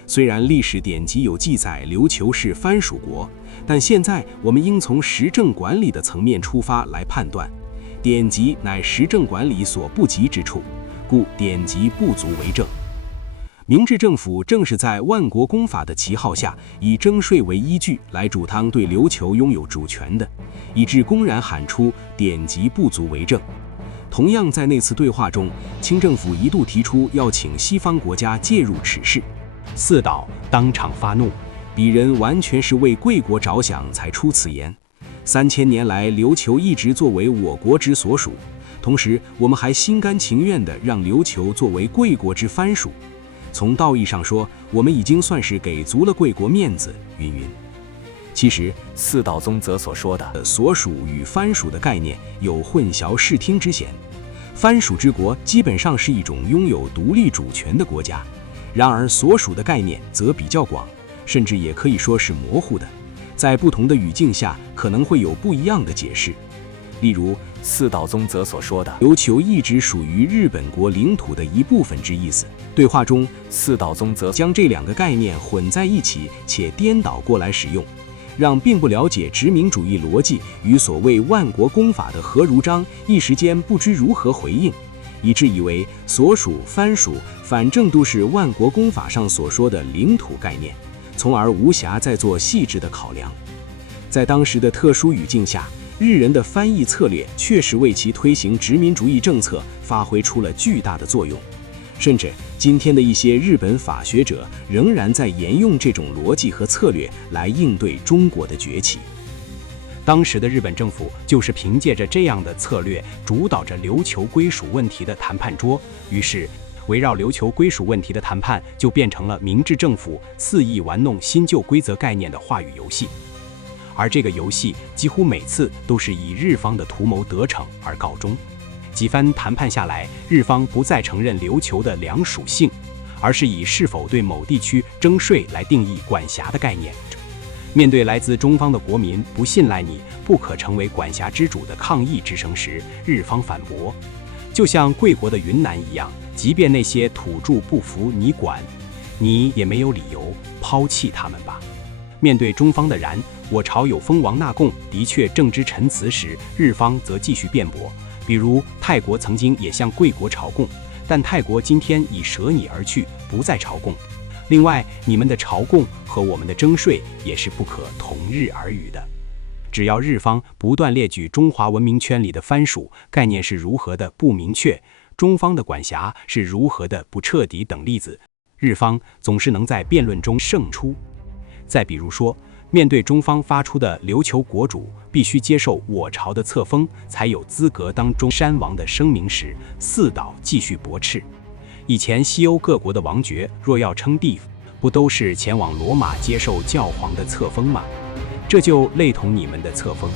虽然历史典籍有记载琉球是藩属国，但现在我们应从实政管理的层面出发来判断，典籍乃实政管理所不及之处，故典籍不足为证。明治政府正是在万国公法的旗号下，以征税为依据来主张对琉球拥有主权的，以致公然喊出典籍不足为证。同样在那次对话中，清政府一度提出要请西方国家介入此事，四岛当场发怒，鄙人完全是为贵国着想才出此言。3000年来，琉球一直作为我国之所属，同时我们还心甘情愿地让琉球作为贵国之藩属。从道义上说，我们已经算是给足了贵国面子，云云。其实，四岛宗泽所说的所属与藩属的概念有混淆视听之嫌。藩属之国基本上是一种拥有独立主权的国家，然而所属的概念则比较广，甚至也可以说是模糊的，在不同的语境下可能会有不一样的解释。例如，四岛宗泽所说的琉球一直属于日本国领土的一部分之意思。对话中，四岛宗泽将这两个概念混在一起且颠倒过来使用，让并不了解殖民主义逻辑与所谓万国公法的何如章一时间不知如何回应，以致以为所属、藩属反正都是万国公法上所说的领土概念，从而无暇再做细致的考量。在当时的特殊语境下，日人的翻译策略确实为其推行殖民主义政策发挥出了巨大的作用，甚至今天的一些日本法学者仍然在沿用这种逻辑和策略来应对中国的崛起。当时的日本政府就是凭借着这样的策略，主导着琉球归属问题的谈判桌。于是，围绕琉球归属问题的谈判就变成了明治政府肆意玩弄新旧规则概念的话语游戏。而这个游戏几乎每次都是以日方的图谋得逞而告终。几番谈判下来，日方不再承认琉球的两属性，而是以是否对某地区征税来定义管辖的概念。面对来自中方的国民不信赖你、不可成为管辖之主的抗议之声时，日方反驳，就像贵国的云南一样，即便那些土著不服你管，你也没有理由抛弃他们吧。面对中方的然，我朝有封王纳贡的确正之陈词时，日方则继续辩驳，比如泰国曾经也向贵国朝贡，但泰国今天已舍你而去，不再朝贡。另外，你们的朝贡和我们的征税也是不可同日而语的。只要日方不断列举中华文明圈里的藩属概念是如何的不明确，中方的管辖是如何的不彻底等例子，日方总是能在辩论中胜出。再比如说，面对中方发出的琉球国主必须接受我朝的册封才有资格当中山王的声明时，四岛继续驳斥。以前西欧各国的王爵若要称帝，不都是前往罗马接受教皇的册封吗？这就类同你们的册封，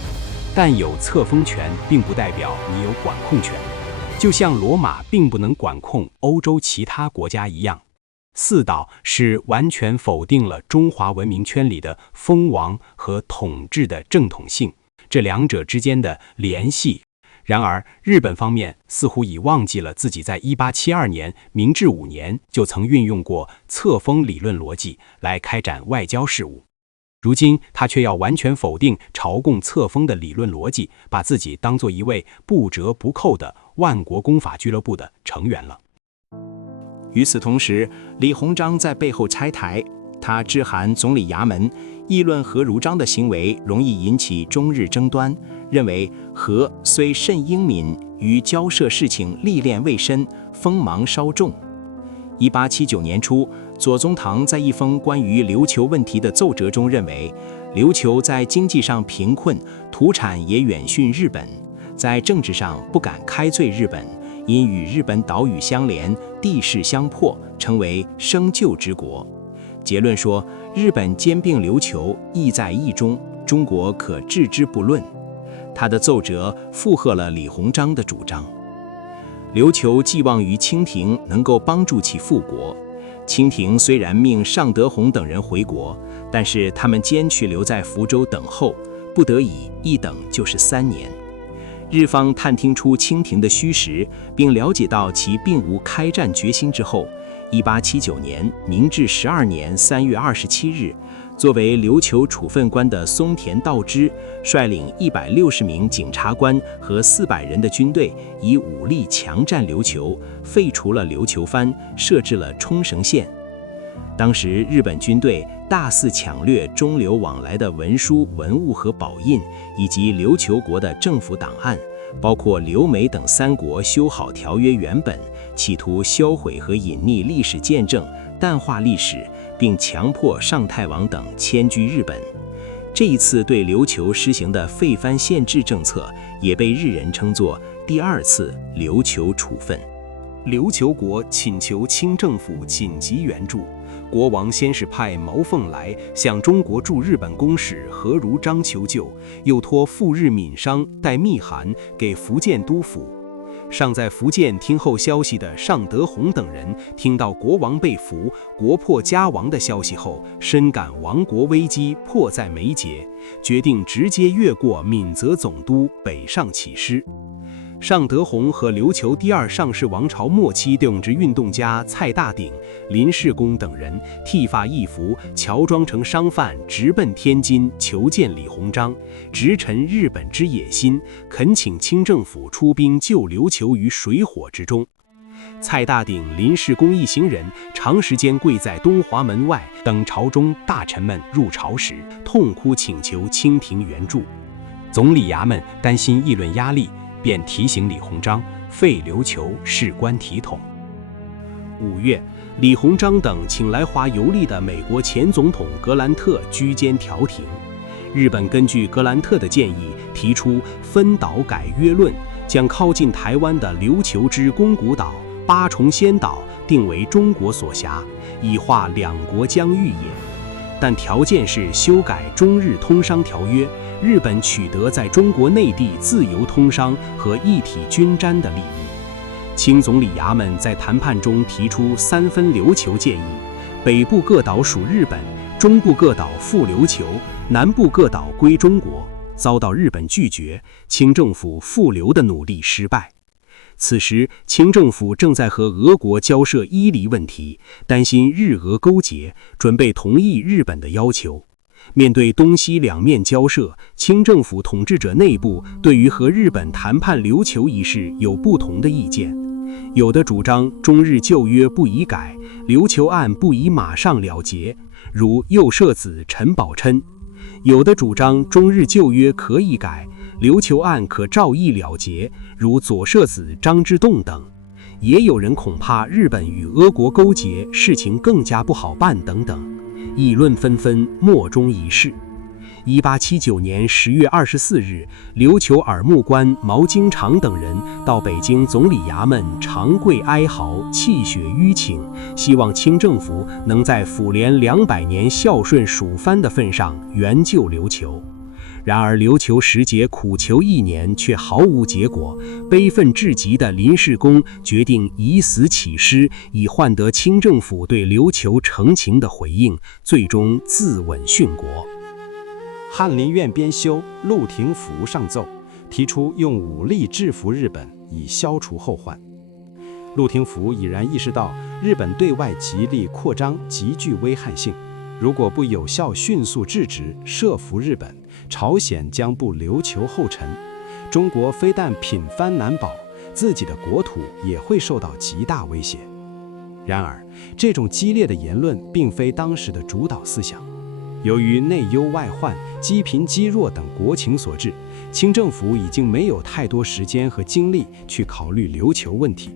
但有册封权并不代表你有管控权，就像罗马并不能管控欧洲其他国家一样。四岛是完全否定了中华文明圈里的封王和统治的正统性，这两者之间的联系。然而，日本方面似乎已忘记了自己在1872年明治5年就曾运用过册封理论逻辑来开展外交事务，如今他却要完全否定朝贡册封的理论逻辑，把自己当作一位不折不扣的万国公法俱乐部的成员了。与此同时，李鸿章在背后拆台，他致函总理衙门，议论何如章的行为容易引起中日争端，认为何虽甚英敏，于交涉事情历练未深，锋芒稍重。1879年初，左宗棠在一封关于琉球问题的奏折中认为，琉球在经济上贫困，土产也远逊日本，在政治上不敢开罪日本，因与日本岛屿相连，地势相迫，成为生救之国。结论说，日本兼并琉球，意在意中，中国可置之不论。他的奏折附和了李鸿章的主张。琉球寄望于清廷能够帮助其复国。清廷虽然命尚德宏等人回国，但是他们坚持留在福州等候，不得已一等就是3年。日方探听出清廷的虚实，并了解到其并无开战决心之后，1879年明治12年3月27日，作为琉球处分官的松田道之率领160名警察官和400人的军队，以武力强占琉球，废除了琉球藩，设置了冲绳县。当时日本军队大肆抢掠中琉往来的文书、文物和宝印，以及琉球国的政府档案，包括留美等3国修好条约原本，企图销毁和隐匿历史见证，淡化历史，并强迫尚太王等迁居日本。这一次对琉球施行的废藩县制政策，也被日人称作第2次琉球处分。琉球国请求清政府紧急援助，国王先是派毛凤来向中国驻日本公使何如章求救，又托赴日闽商带密函给福建督府。尚在福建听候消息的尚德宏等人，听到国王被俘、国破家亡的消息后，深感亡国危机迫在眉睫，决定直接越过闽泽总督北上起师。尚德宏和琉球第2尚氏王朝末期政治运动家蔡大鼎、林世功等人剃发易服，乔装成商贩，直奔天津求见李鸿章，直陈日本之野心，恳请清政府出兵救琉球于水火之中。蔡大鼎、林世功一行人长时间跪在东华门外，等朝中大臣们入朝时，痛哭请求清廷援助。总理衙门担心议论压力，便提醒李鸿章废琉球事关体统。5月，李鸿章等请来华游历的美国前总统格兰特居间调停。日本根据格兰特的建议，提出分岛改约论，将靠近台湾的琉球之宫古岛、八重仙岛定为中国所辖，以化两国疆域也。但条件是修改中日通商条约，日本取得在中国内地自由通商和一体均沾的利益。清总理衙门在谈判中提出三分琉球建议，北部各岛属日本，中部各岛复琉球，南部各岛归中国，遭到日本拒绝，清政府复琉的努力失败。此时，清政府正在和俄国交涉伊犁问题，担心日俄勾结，准备同意日本的要求。面对东西两面交涉，清政府统治者内部对于和日本谈判琉球一事有不同的意见。有的主张中日旧约不宜改，琉球案不宜马上了结，如右摄子陈宝琛；有的主张中日旧约可以改，琉球案可照议了结，如左摄子张之洞等。也有人恐怕日本与俄国勾结，事情更加不好办等等，议论纷纷，莫衷一是。1879年10月24日，琉球耳目官毛经常等人到北京总理衙门长跪哀嚎，泣血吁请，希望清政府能在抚廉200年孝顺蜀藩的份上援救琉球。然而琉球时节苦求1年，却毫无结果。悲愤至极的林世功决定以死起师，以换得清政府对琉球澄情的回应，最终自刎殉国。翰林院编修陆廷福上奏，提出用武力制服日本，以消除后患。陆廷福已然意识到日本对外极力扩张极具危害性，如果不有效迅速制止慑服日本，朝鲜将步琉球后尘。中国非但品藩难保，自己的国土也会受到极大威胁。然而，这种激烈的言论并非当时的主导思想。由于内忧外患、积贫积弱等国情所致，清政府已经没有太多时间和精力去考虑琉球问题。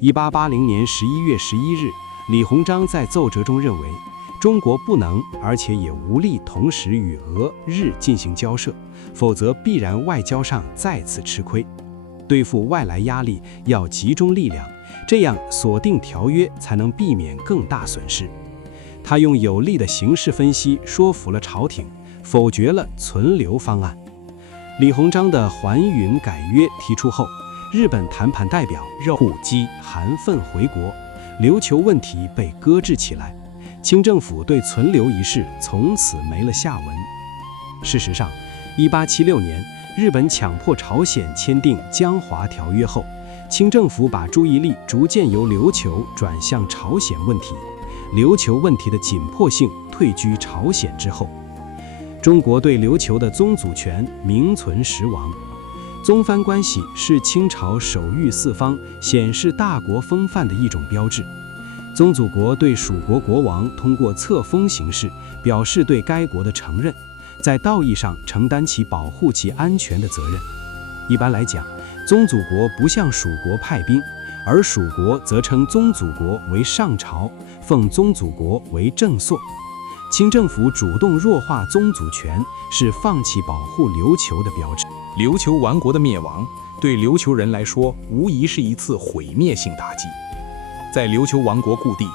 1880年11月11日，李鸿章在奏折中认为，中国不能，而且也无力同时与俄、日进行交涉，否则必然外交上再次吃亏。对付外来压力要集中力量，这样锁定条约才能避免更大损失。他用有力的形势分析说服了朝廷，否决了存留方案。李鸿章的还允改约提出后，日本谈判代表户基含愤回国，琉球问题被搁置起来。清政府对存留一事从此没了下文。事实上，1876年，日本强迫朝鲜签订江华条约后，清政府把注意力逐渐由琉球转向朝鲜问题，琉球问题的紧迫性退居朝鲜之后。中国对琉球的宗主权名存实亡。宗藩关系是清朝守御四方、显示大国风范的一种标志。宗主国对属国国王通过册封形式表示对该国的承认，在道义上承担起保护其安全的责任。一般来讲，宗主国不向属国派兵，而属国则称宗主国为上朝，奉宗主国为正朔。清政府主动弱化宗主权，是放弃保护琉球的标志。琉球王国的灭亡，对琉球人来说，无疑是一次毁灭性打击。在琉球王国故地，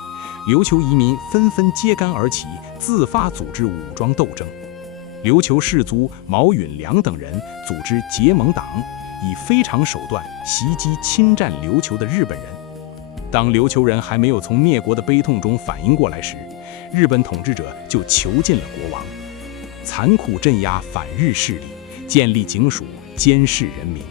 琉球移民纷纷揭竿而起，自发组织武装斗争。琉球氏族毛允良等人组织结盟党，以非常手段袭击侵占琉球的日本人。当琉球人还没有从灭国的悲痛中反应过来时，日本统治者就囚禁了国王，残酷镇压反日势力，建立警署，监视人民。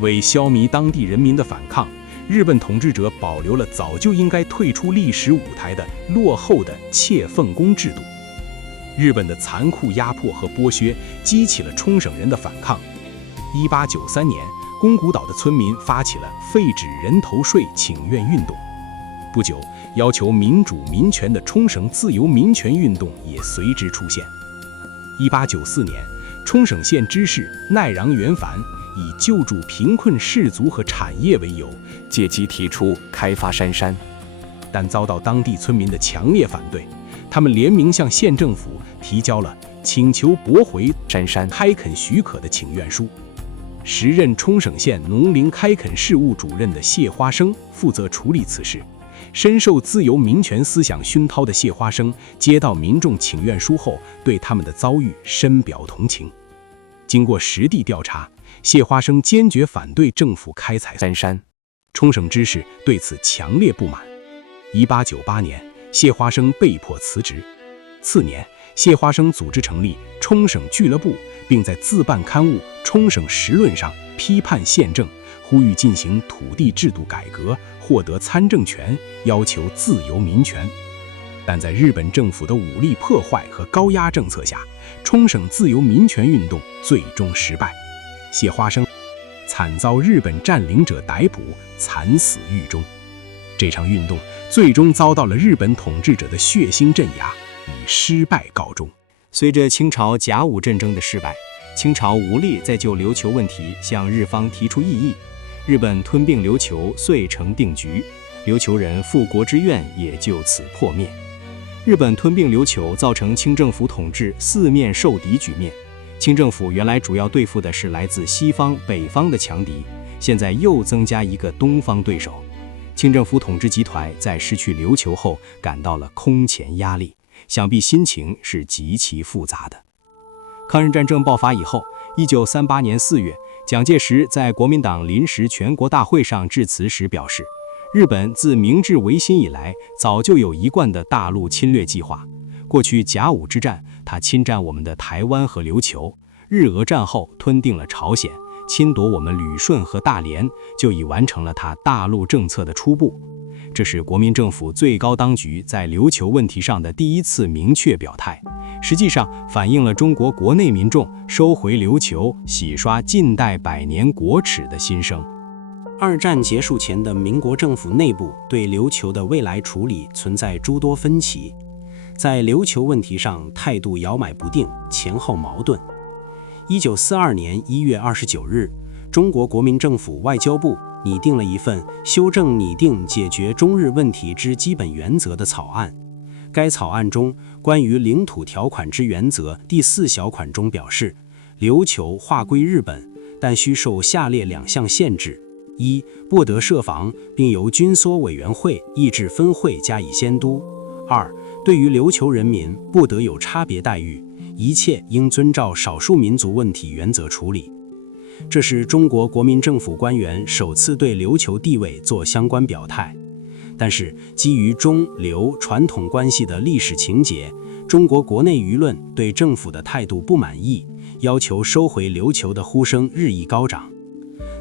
为消弭当地人民的反抗，日本统治者保留了早就应该退出历史舞台的落后的切奉公制度。日本的残酷压迫和剥削激起了冲绳人的反抗。1893年，宫古岛的村民发起了废止人头税请愿运动。不久，要求民主民权的冲绳自由民权运动也随之出现。1894年，冲绳县知事奈良原繁以救助贫困士族和产业为由，借机提出开发杉山，但遭到当地村民的强烈反对。他们联名向县政府提交了请求驳回杉山开垦许可的请愿书。时任冲绳县农林开垦事务主任的谢花生负责处理此事。深受自由民权思想熏陶的谢花生接到民众请愿书后，对他们的遭遇深表同情。经过实地调查，谢花生坚决反对政府开采杉山。冲绳知事对此强烈不满。1898年，谢花生被迫辞职。次年，谢花生组织成立冲绳俱乐部，并在自办刊物《冲绳时论》上批判宪政，呼吁进行土地制度改革，获得参政权，要求自由民权。但在日本政府的武力破坏和高压政策下，冲绳自由民权运动最终失败。谢花生惨遭日本占领者逮捕，惨死狱中。这场运动最终遭到了日本统治者的血腥镇压，以失败告终。随着清朝甲午战争的失败，清朝无力再就琉球问题向日方提出异议，日本吞并琉球遂成定局，琉球人复国之愿也就此破灭。日本吞并琉球，造成清政府统治四面受敌局面。清政府原来主要对付的是来自西方、北方的强敌，现在又增加一个东方对手。清政府统治集团在失去琉球后感到了空前压力，想必心情是极其复杂的。抗日战争爆发以后，1938年4月，蒋介石在国民党临时全国大会上致辞时表示，日本自明治维新以来，早就有一贯的大陆侵略计划。过去甲午之战，他侵占我们的台湾和琉球；日俄战后吞并了朝鲜，侵夺我们旅顺和大连，就已完成了他大陆政策的初步。这是国民政府最高当局在琉球问题上的第一次明确表态，实际上反映了中国国内民众收回琉球、洗刷近代百年国耻的心声。二战结束前的民国政府内部对琉球的未来处理存在诸多分歧，在琉球问题上态度摇摆不定，前后矛盾。1942年1月29日，中国国民政府外交部拟定了一份修正拟定解决中日问题之基本原则的草案。该草案中关于领土条款之原则第4小款中表示，琉球划归日本，但需受下列2项限制：一、不得设防，并由军缩委员会议制分会加以监督；二、对于琉球人民不得有差别待遇，一切应遵照少数民族问题原则处理。这是中国国民政府官员首次对琉球地位做相关表态。但是基于中琉传统关系的历史情节，中国国内舆论对政府的态度不满意，要求收回琉球的呼声日益高涨。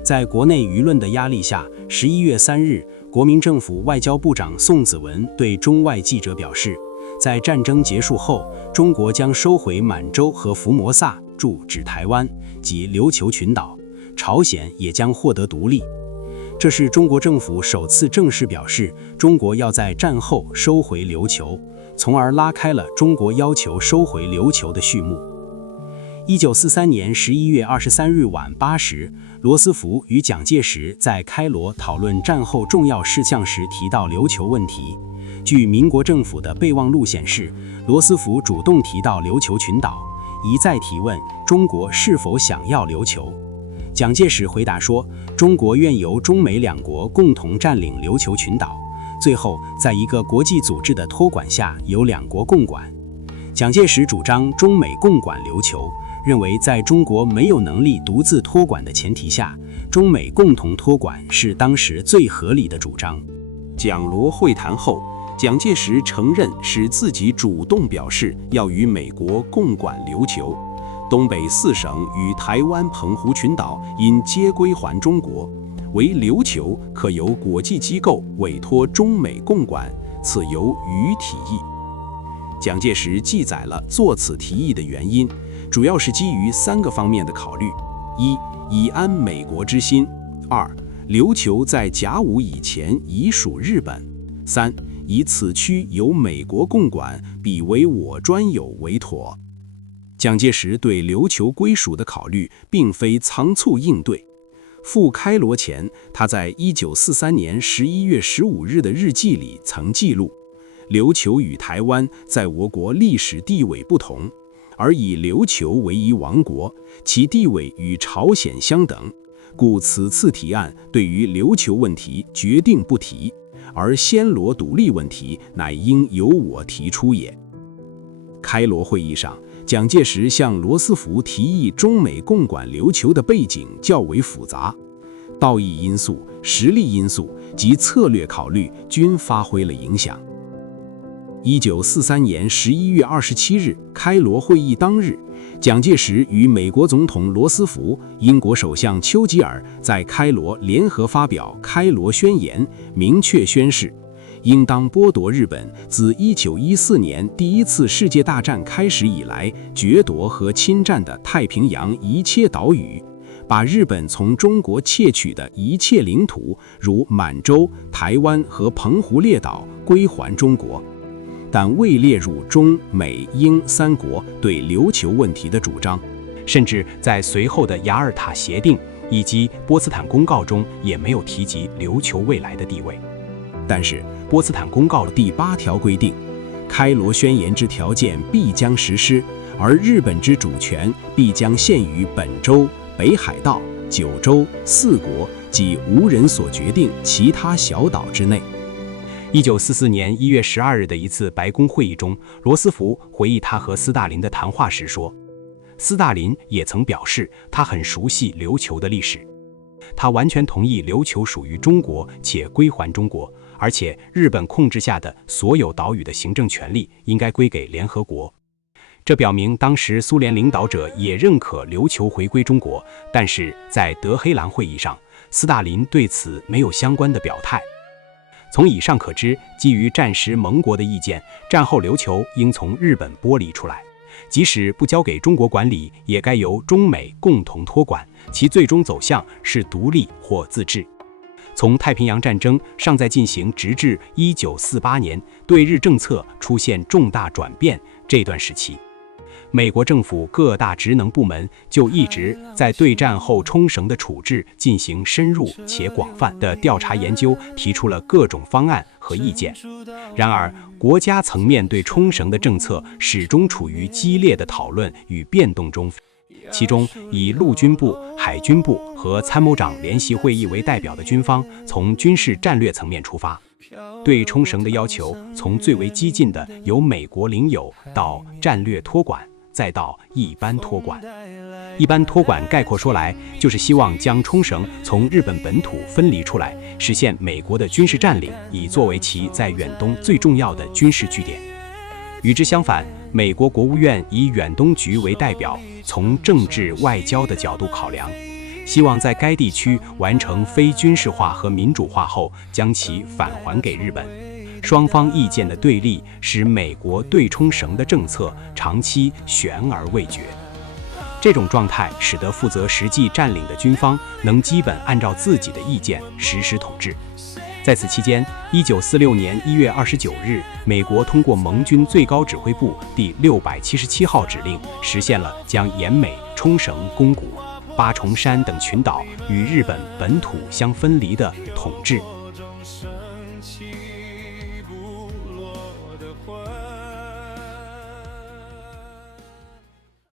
在国内舆论的压力下，11月3日，国民政府外交部长宋子文对中外记者表示，在战争结束后，中国将收回满洲和福摩萨驻指台湾及琉球群岛，朝鲜也将获得独立。这是中国政府首次正式表示中国要在战后收回琉球，从而拉开了中国要求收回琉球的序幕。1943年11月23日晚8时，罗斯福与蒋介石在开罗讨论战后重要事项时提到琉球问题。据民国政府的备忘录显示，罗斯福主动提到琉球群岛，一再提问中国是否想要琉球。蒋介石回答说，中国愿由中美2国共同占领琉球群岛，最后在一个国际组织的托管下由2国共管。蒋介石主张中美共管琉球，认为在中国没有能力独自托管的前提下，中美共同托管是当时最合理的主张。蒋罗会谈后，蒋介石承认是自己主动表示要与美国共管琉球，东北4省与台湾澎湖群岛因皆归还中国，唯琉球可由国际机构委托中美共管，此由于提议。蒋介石记载了作此提议的原因，主要是基于3个方面的考虑：一、以安美国之心。2. 琉球在甲午以前已属日本。3. 以此区由美国共管，彼为我专有为妥。蒋介石对琉球归属的考虑并非仓促应对。赴开罗前，他在1943年11月15日的日记里曾记录，琉球与台湾在我国历史地位不同，而以琉球为一王国，其地位与朝鲜相等，故此次提案对于琉球问题决定不提，而暹罗独立问题乃应由我提出也。开罗会议上，蒋介石向罗斯福提议中美共管琉球的背景较为复杂，道义因素、实力因素及策略考虑均发挥了影响。1943年11月27日，开罗会议当日，蒋介石与美国总统罗斯福、英国首相丘吉尔在开罗联合发表《开罗宣言》，明确宣示，应当剥夺日本自1914年第一次世界大战开始以来掠夺和侵占的太平洋一切岛屿，把日本从中国窃取的一切领土，如满洲、台湾和澎湖列岛归还中国，但未列入中美英三国对琉球问题的主张，甚至在随后的雅尔塔协定以及波茨坦公告中也没有提及琉球未来的地位。但是波茨坦公告第8条规定，开罗宣言之条件必将实施，而日本之主权必将限于本州、北海道、九州4国及无人所决定其他小岛之内。1944年1月12日的一次白宫会议中，罗斯福回忆他和斯大林的谈话时说，斯大林也曾表示他很熟悉琉球的历史，他完全同意琉球属于中国且归还中国，而且日本控制下的所有岛屿的行政权力应该归给联合国。这表明当时苏联领导者也认可琉球回归中国，但是在德黑兰会议上，斯大林对此没有相关的表态。从以上可知，基于战时盟国的意见，战后琉球应从日本剥离出来，即使不交给中国管理，也该由中美共同托管，其最终走向是独立或自治。从太平洋战争尚在进行直至1948年对日政策出现重大转变这段时期，美国政府各大职能部门就一直在对战后冲绳的处置进行深入且广泛的调查研究，提出了各种方案和意见。然而，国家层面对冲绳的政策始终处于激烈的讨论与变动中，其中以陆军部、海军部和参谋长联席会议为代表的军方，从军事战略层面出发，对冲绳的要求从最为激进的由美国领有到战略托管，再到一般托管。一般托管概括说来，就是希望将冲绳从日本本土分离出来，实现美国的军事占领，以作为其在远东最重要的军事据点。与之相反，美国国务院以远东局为代表，从政治外交的角度考量，希望在该地区完成非军事化和民主化后，将其返还给日本。双方意见的对立使美国对冲绳的政策长期悬而未决。这种状态使得负责实际占领的军方能基本按照自己的意见实施统治。在此期间，1946年1月29日，美国通过盟军最高指挥部第677号指令，实现了将奄美、冲绳、宫古、八重山等群岛与日本本土相分离的统治